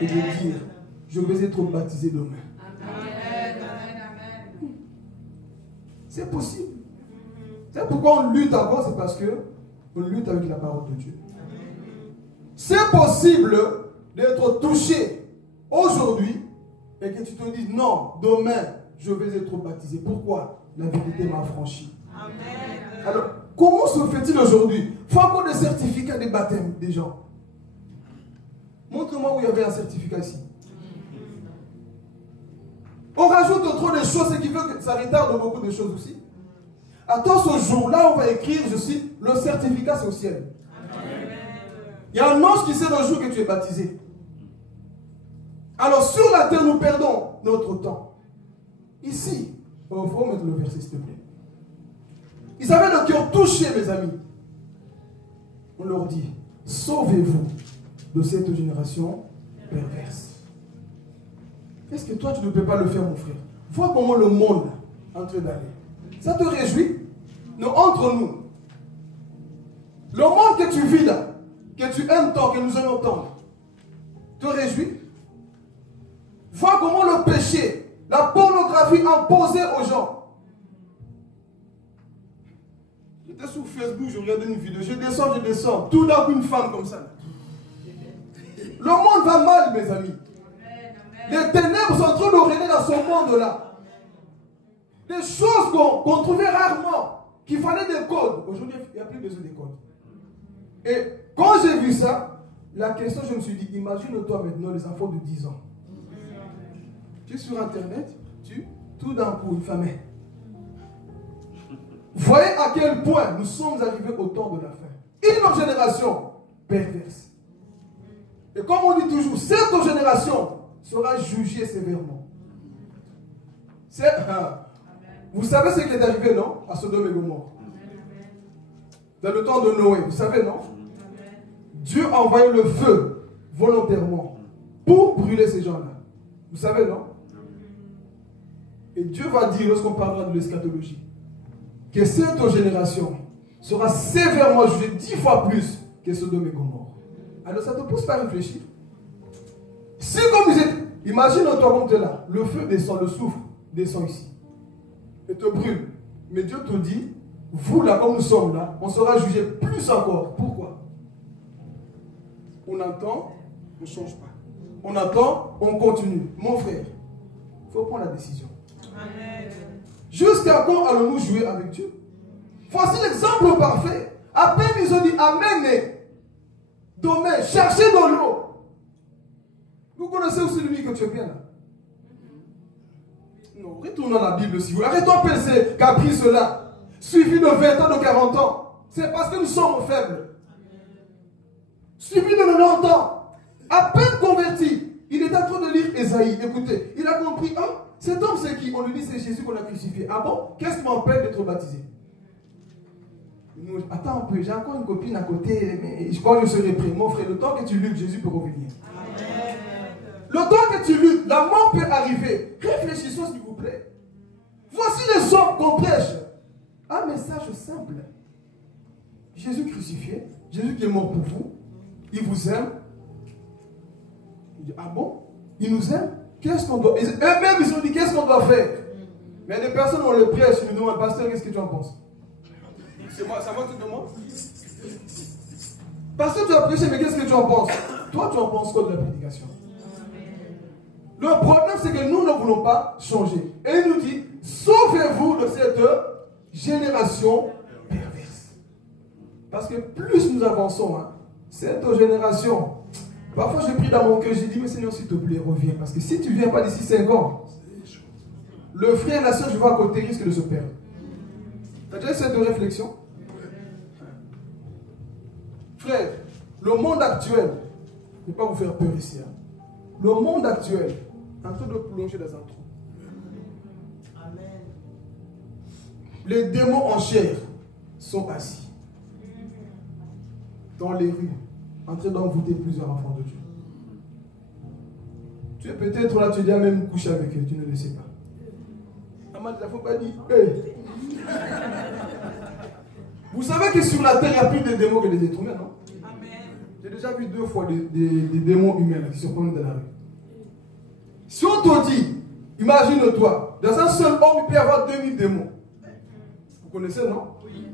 et de dire, je vais être baptisé demain. C'est possible. C'est pourquoi on lutte encore, c'est parce que on lutte avec la parole de Dieu. C'est possible d'être touché aujourd'hui et que tu te dises, non, demain, je vais être baptisé. Pourquoi? La vérité m'a franchi. Alors, comment se fait-il aujourd'hui? Il faut encore des certificats de baptême des gens. Montre-moi où il y avait un certificat ici. On rajoute trop de choses, ce qui fait que ça retarde beaucoup de choses aussi. Attends, ce jour-là, on va écrire, je cite, le certificat c'est au ciel. Il y a un ange qui sait le jour que tu es baptisé. Alors sur la terre, nous perdons notre temps. Ici, il faut mettre le verset s'il te plaît. Ils avaient le cœur touché, mes amis. On leur dit, sauvez-vous de cette génération perverse. Est-ce que toi, tu ne peux pas le faire, mon frère? Vois comment le monde est en train d'aller. Ça te réjouit? Non, entre nous. Le monde que tu vis là, que tu aimes tant, que nous aimons tant, te réjouit? Vois comment le péché, la pornographie imposée aux gens. J'étais sur Facebook, je regardais une vidéo, je descends, tout d'un coup une femme comme ça. Le monde va mal, mes amis. Les ténèbres sont en train de régner dans ce monde-là. Des choses qu'on trouvait rarement, qu'il fallait des codes. Aujourd'hui, il n'y a plus besoin des codes. Et quand j'ai vu ça, la question, je me suis dit, imagine-toi maintenant les enfants de 10 ans. Tu es sur Internet, tout d'un coup, une femme. Voyez à quel point nous sommes arrivés au temps de la fin. Une génération perverse. Et comme on dit toujours, cette génération sera jugée sévèrement. Vous savez ce qui est arrivé, non? À Sodome et Gomorrhe. Dans le temps de Noé, vous savez, non? Dieu a envoyé le feu volontairement pour brûler ces gens-là. Vous savez, non? Et Dieu va dire, lorsqu'on parlera de l'eschatologie, que cette génération sera sévèrement jugée 10 fois plus que Sodome et Gomorrhe. Alors ça te pousse pas à réfléchir. Si comme vous êtes, imagine-toi comme tu es là, le feu descend, le soufre descend ici et te brûle. Mais Dieu te dit, vous là, comme nous sommes là, on sera jugé plus encore. Pourquoi? On attend, on ne change pas. On attend, on continue. Mon frère, il faut prendre la décision. Jusqu'à quand allons-nous jouer avec Dieu? Voici l'exemple parfait. À peine ils ont dit Amen, demain, cherchez dans l'eau. Vous connaissez aussi lui que tu es bien là? Non, retournons à la Bible si vous voulez. Arrêtons de penser qu'a pris cela, suivi de 20 ans, de 40 ans. C'est parce que nous sommes faibles. Suivi de 90 ans, à peine converti, il est en train de lire Ésaïe. Écoutez, il a compris, ah, cet homme c'est qui? On lui dit c'est Jésus qu'on a crucifié. Ah bon? Qu'est-ce qui m'empêche d'être baptisé? Attends un peu, j'ai encore une copine à côté, mais je crois que je serai prêt. Mon frère, le temps que tu luttes, Jésus peut revenir. Amen. Le temps que tu luttes, la mort peut arriver. Réfléchissons s'il vous plaît. Voici les hommes qu'on prêche. Un message simple. Jésus crucifié, Jésus qui est mort pour vous, il vous aime. Il dit, ah bon? Il nous aime? Qu'est-ce qu'on doit... Eux-mêmes, ils ont dit, qu'est-ce qu'on doit faire? Mais des personnes, on le prêche, ils nous demandent, pasteur, qu'est-ce que tu en penses? C'est moi, ça va tout de moi? Parce que tu as prêché, mais qu'est-ce que tu en penses? Toi, tu en penses quoi de la prédication? Le problème, c'est que nous ne voulons pas changer. Et il nous dit, sauvez-vous de cette génération perverse. Parce que plus nous avançons, cette génération, parfois je prie dans mon cœur, je dis, mais Seigneur, s'il te plaît, reviens. Parce que si tu ne viens pas d'ici 5 ans, le frère et la soeur que je vois à côté risquent de se perdre. Tu as déjà cette réflexion? Frère, le monde actuel, je ne vais pas vous faire peur ici. Le monde actuel est en train de plonger dans un trou. Amen. Les démons en chair sont assis dans les rues, en train d'envoûter plusieurs enfants de Dieu. Tu es peut-être là, tu es déjà même couché avec eux, tu ne le sais pas. Il ne faut pas dire, hey. Vous savez que sur la terre, il y a plus de démons que des êtres humains, non? J'ai déjà vu 2 fois des démons humains qui se prennent dans la rue. Si on te dit, imagine-toi, dans un seul homme, il peut y avoir 2000 démons. Vous connaissez, non? Oui.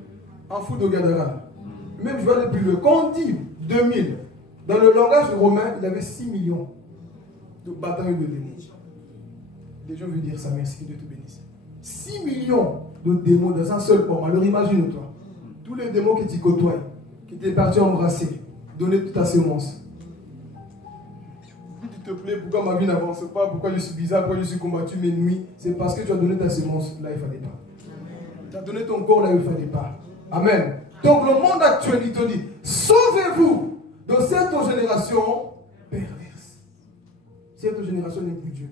En foot de Gadara. Même je vais aller plus loin. Quand on dit 2000, dans le langage romain, il y avait 6 millions de bataillons de démons. Les gens veulent dire ça, merci, Dieu te bénisse. 6 millions de démons dans un seul homme. Alors imagine-toi, tous les démons que tu côtoies, qui t'es parti embrasser, donner toute ta sémence. s'il te plaît, pourquoi ma vie n'avance pas, pourquoi je suis bizarre, pourquoi je suis combattu mes nuits, c'est parce que tu as donné ta semence là où il ne fallait pas. Tu as donné ton corps là où il ne fallait pas. Amen. Donc le monde actuel, il te dit, sauvez-vous de cette génération perverse. Cette génération n'est plus Dieu.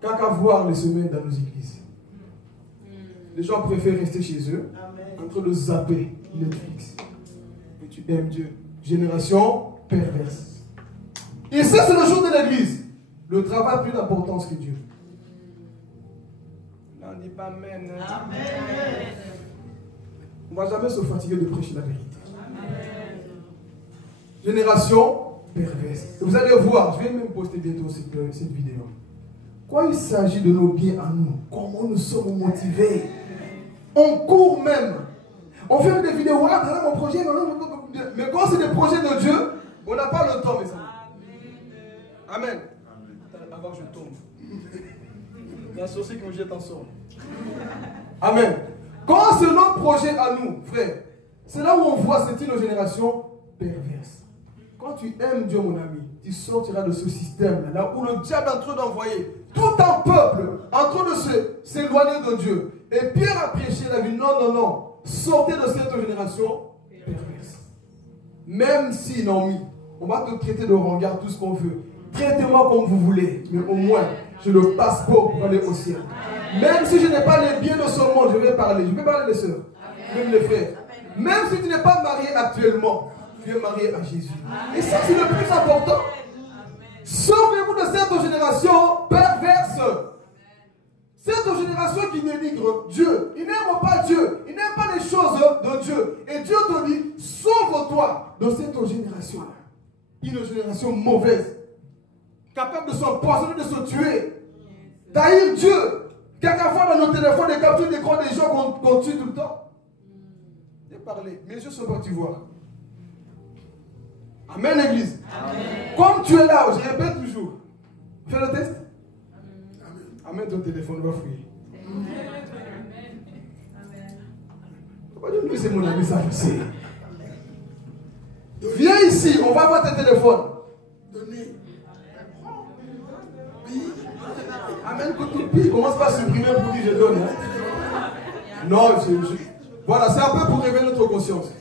Qu'à voir les semaines dans nos églises. Les gens préfèrent rester chez eux, en train de zapper Netflix. Et tu aimes Dieu. Génération perverse. Et ça, c'est le jour de l'église. Le travail a plus d'importance que Dieu. Là, on dit pas amen. Amen. On ne va jamais se fatiguer de prêcher la vérité. Amen. Génération perverse. Et vous allez voir, je vais même poster bientôt cette vidéo. Quand il s'agit de nos biens à nous, comment nous sommes motivés. On court même. On fait des vidéos, voilà, voilà mon projet. Mais quand c'est des projets de Dieu, on n'a pas le temps, mes amis. Amen. Avant que je tombe. Il y a un sorcier qui me jette en sort. Amen. Quand c'est notre projet à nous, frère, c'est là où on voit cette une génération perverse. Quand tu aimes Dieu, mon ami, tu sortiras de ce système là où le diable est en train d'envoyer tout un peuple en train de s'éloigner de Dieu. Et Pierre a prêché la vie. Non, non, non. Sortez de cette génération perverse. Même si, Naomi, on va te traiter de regard tout ce qu'on veut. Traitez-moi comme vous voulez. Mais au moins, j'ai le passeport pour aller au ciel. Même si je n'ai pas les biens de ce monde, je vais parler. Je vais parler des sœurs, même les frères. Même si tu n'es pas marié actuellement, tu es marié à Jésus. Et ça, c'est le plus important. Sauvez-vous de cette génération perverse. Cette génération qui dénigre Dieu. Ils n'aiment pas Dieu. Ils n'aiment pas les choses de Dieu. Et Dieu te dit, sauve-toi de cette génération-là. Une génération mauvaise. Capable de s'empoisonner, de se tuer. D'haïr Dieu. Quelquefois dans nos téléphones, des captures d'écran des gens qu'on tue tout le temps. Et parler. Mes yeux sont partis voir. Amen, l'église. Comme tu es là, je répète toujours. Fais le test. Amen, ton téléphone va fouiller. Lui, c'est mon ami, ça c'est. Viens ici, on va voir tes téléphones. Donnez. Amen, il commence pas à supprimer pour dire je donne. Hein? Non, voilà, c'est un peu pour révéler notre conscience.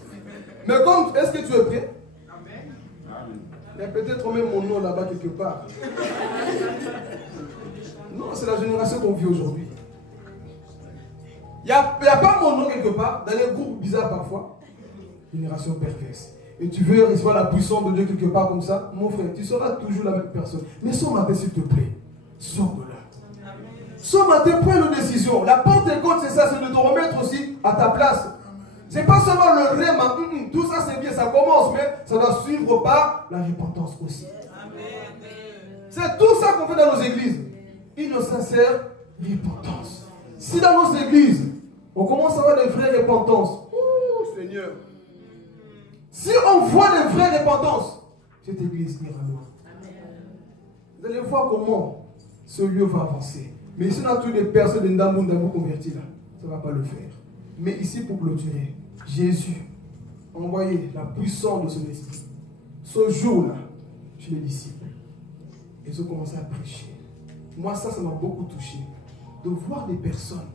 Mais comme, est-ce que tu es prêt? Il y a peut-être même mon nom là-bas quelque part. Non, c'est la génération qu'on vit aujourd'hui. Il n'y a pas mon nom quelque part, dans les groupes bizarres parfois. Génération perverse. Et tu veux recevoir la puissance de Dieu quelque part comme ça, mon frère, tu seras toujours la même personne. Mais ce matin, s'il te plaît, sors de là. Ce matin, prends une décision. La Pentecôte, c'est ça, c'est de te remettre aussi à ta place. C'est pas seulement le rêve, tout ça c'est bien, ça commence, mais ça doit suivre par la repentance aussi. C'est tout ça qu'on fait dans nos églises. Une sincère repentance. Si dans nos églises, on commence à avoir des vraies repentances, Seigneur, si on voit des vraies repentances, cette église ira loin. Vous allez voir comment ce lieu va avancer. Mais ici, on a toutes les personnes de Ndamou converties là. Ça ne va pas le faire. Mais ici, pour clôturer, Jésus a envoyé la puissance de son esprit. Ce jour-là, chez les disciples, ils ont commencé à prêcher. Moi, ça m'a beaucoup touché. De voir des personnes.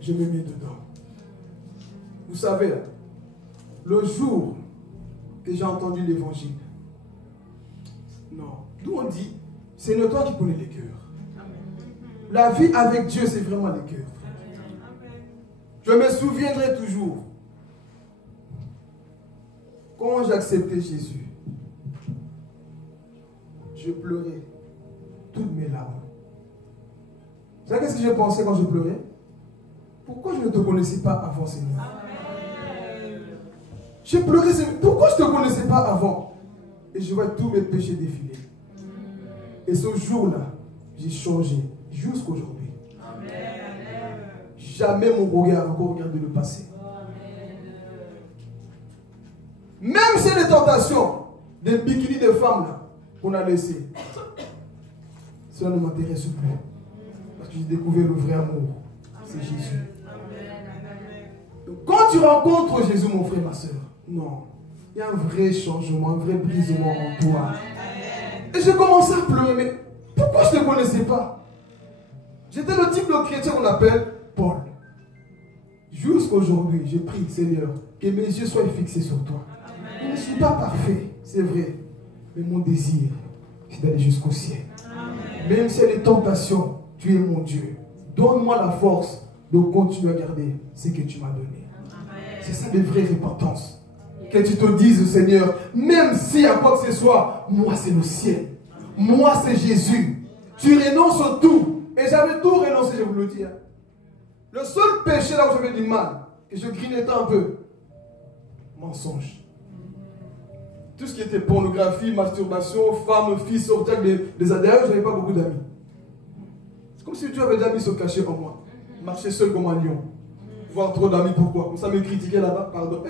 Je me mets dedans. Vous savez, le jour que j'ai entendu l'évangile, non, nous on dit, c'est le toi qui connais les cœurs. La vie avec Dieu, c'est vraiment les cœurs. Je me souviendrai toujours quand j'ai accepté Jésus. Je pleurais toutes mes larmes. Vous savez qu'est-ce que j'ai pensé quand je pleurais? Pourquoi je ne te connaissais pas avant, Seigneur? J'ai pleuré, pourquoi je ne te connaissais pas avant? Et je vois tous mes péchés défiler. Et ce jour-là, j'ai changé jusqu'aujourd'hui. Jamais mon regard encore regardé le passé. Même si les tentations des bikinis de femmes là qu'on a laissées, cela ne m'intéresse plus. Parce que j'ai découvert le vrai amour. C'est Jésus. Donc, quand tu rencontres Jésus, mon frère, ma soeur, non, il y a un vrai changement, un vrai brisement en toi. Et j'ai commencé à pleurer, mais pourquoi je ne te connaissais pas? J'étais le type de chrétien qu'on appelle Paul. Jusqu'aujourd'hui, j'ai prie, Seigneur, que mes yeux soient fixés sur toi. Je ne suis pas parfait, c'est vrai. Mais mon désir, c'est d'aller jusqu'au ciel. Même s'il y a des tentations, tu es mon Dieu. Donne-moi la force de continuer à garder ce que tu m'as donné. C'est ça de vraie repentance. Que tu te dises, Seigneur, même si à quoi que ce soit, moi c'est le ciel. Moi c'est Jésus. Tu renonces tout. Et j'avais tout renoncé, je vous le dis. Le seul péché là où j'avais du mal, que je grignotais un peu, mensonge. Tout ce qui était pornographie, masturbation, femmes, filles, sortir avec des adhérents, je n'avais pas beaucoup d'amis. C'est comme si Dieu avait déjà mis ce cachet en moi. Marcher seul comme un lion. Voir trop d'amis, pourquoi? Comme ça me critiquer là-bas, pardon.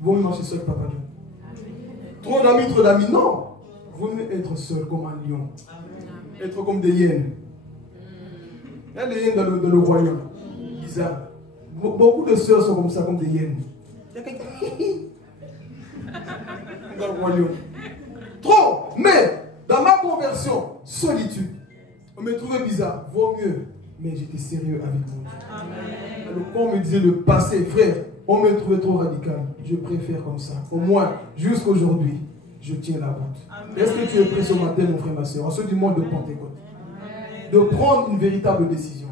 Vaut mieux marcher seul, Papa Dieu. Trop d'amis, non. Vaut mieux être seul comme un lion. Être comme des hyènes. Il y a des hyènes dans le royaume. Bizarre. Beaucoup de sœurs sont comme ça, comme des hyènes. Il y a quelqu'un dans le royaume. Trop. Mais dans ma conversion, solitude. On me trouvait bizarre. Vaut mieux. Mais j'étais sérieux avec mon Dieu. Alors, quand on me disait le passé, frère, on me trouvait trop radical. Je préfère comme ça. Au moins, jusqu'aujourd'hui, je tiens la route. Est-ce que tu es prêt ce matin, mon frère, ma soeur, en ce du monde de Pentecôte, de prendre une véritable décision?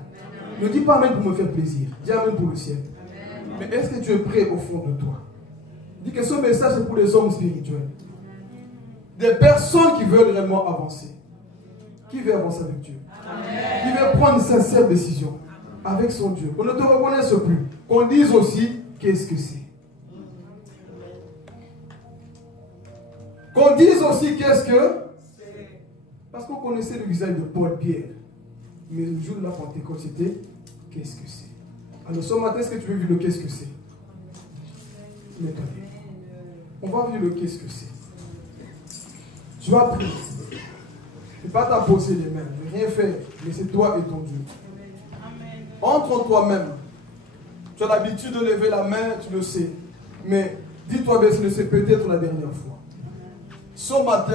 Ne dis pas amen pour me faire plaisir. Dis amen pour le ciel. Mais est-ce que tu es prêt au fond de toi? Dis que ce message est pour les hommes spirituels. Des personnes qui veulent réellement avancer. Qui veut avancer avec Dieu? Qui veut prendre une sincère décision avec son Dieu. Qu'on ne te reconnaisse plus. Qu'on dise aussi qu'est-ce que c'est. Qu'on dise aussi qu'est-ce que c'est. Parce qu'on connaissait le visage de Paul Pierre. Mais le jour de la Pentecôte, c'était qu'est-ce que c'est. Alors ce matin, est-ce que tu veux vivre le qu'est-ce que c'est? Mets-toi. On va vivre le qu'est-ce que c'est. Tu vas prier. Tu ne vas pas t'apposer les mains, ne rien faire, mais c'est toi et ton Dieu. Entre en toi-même. Tu as l'habitude de lever la main, tu le sais. Mais dis-toi bien, ce ne c'est peut-être la dernière fois. Ce matin,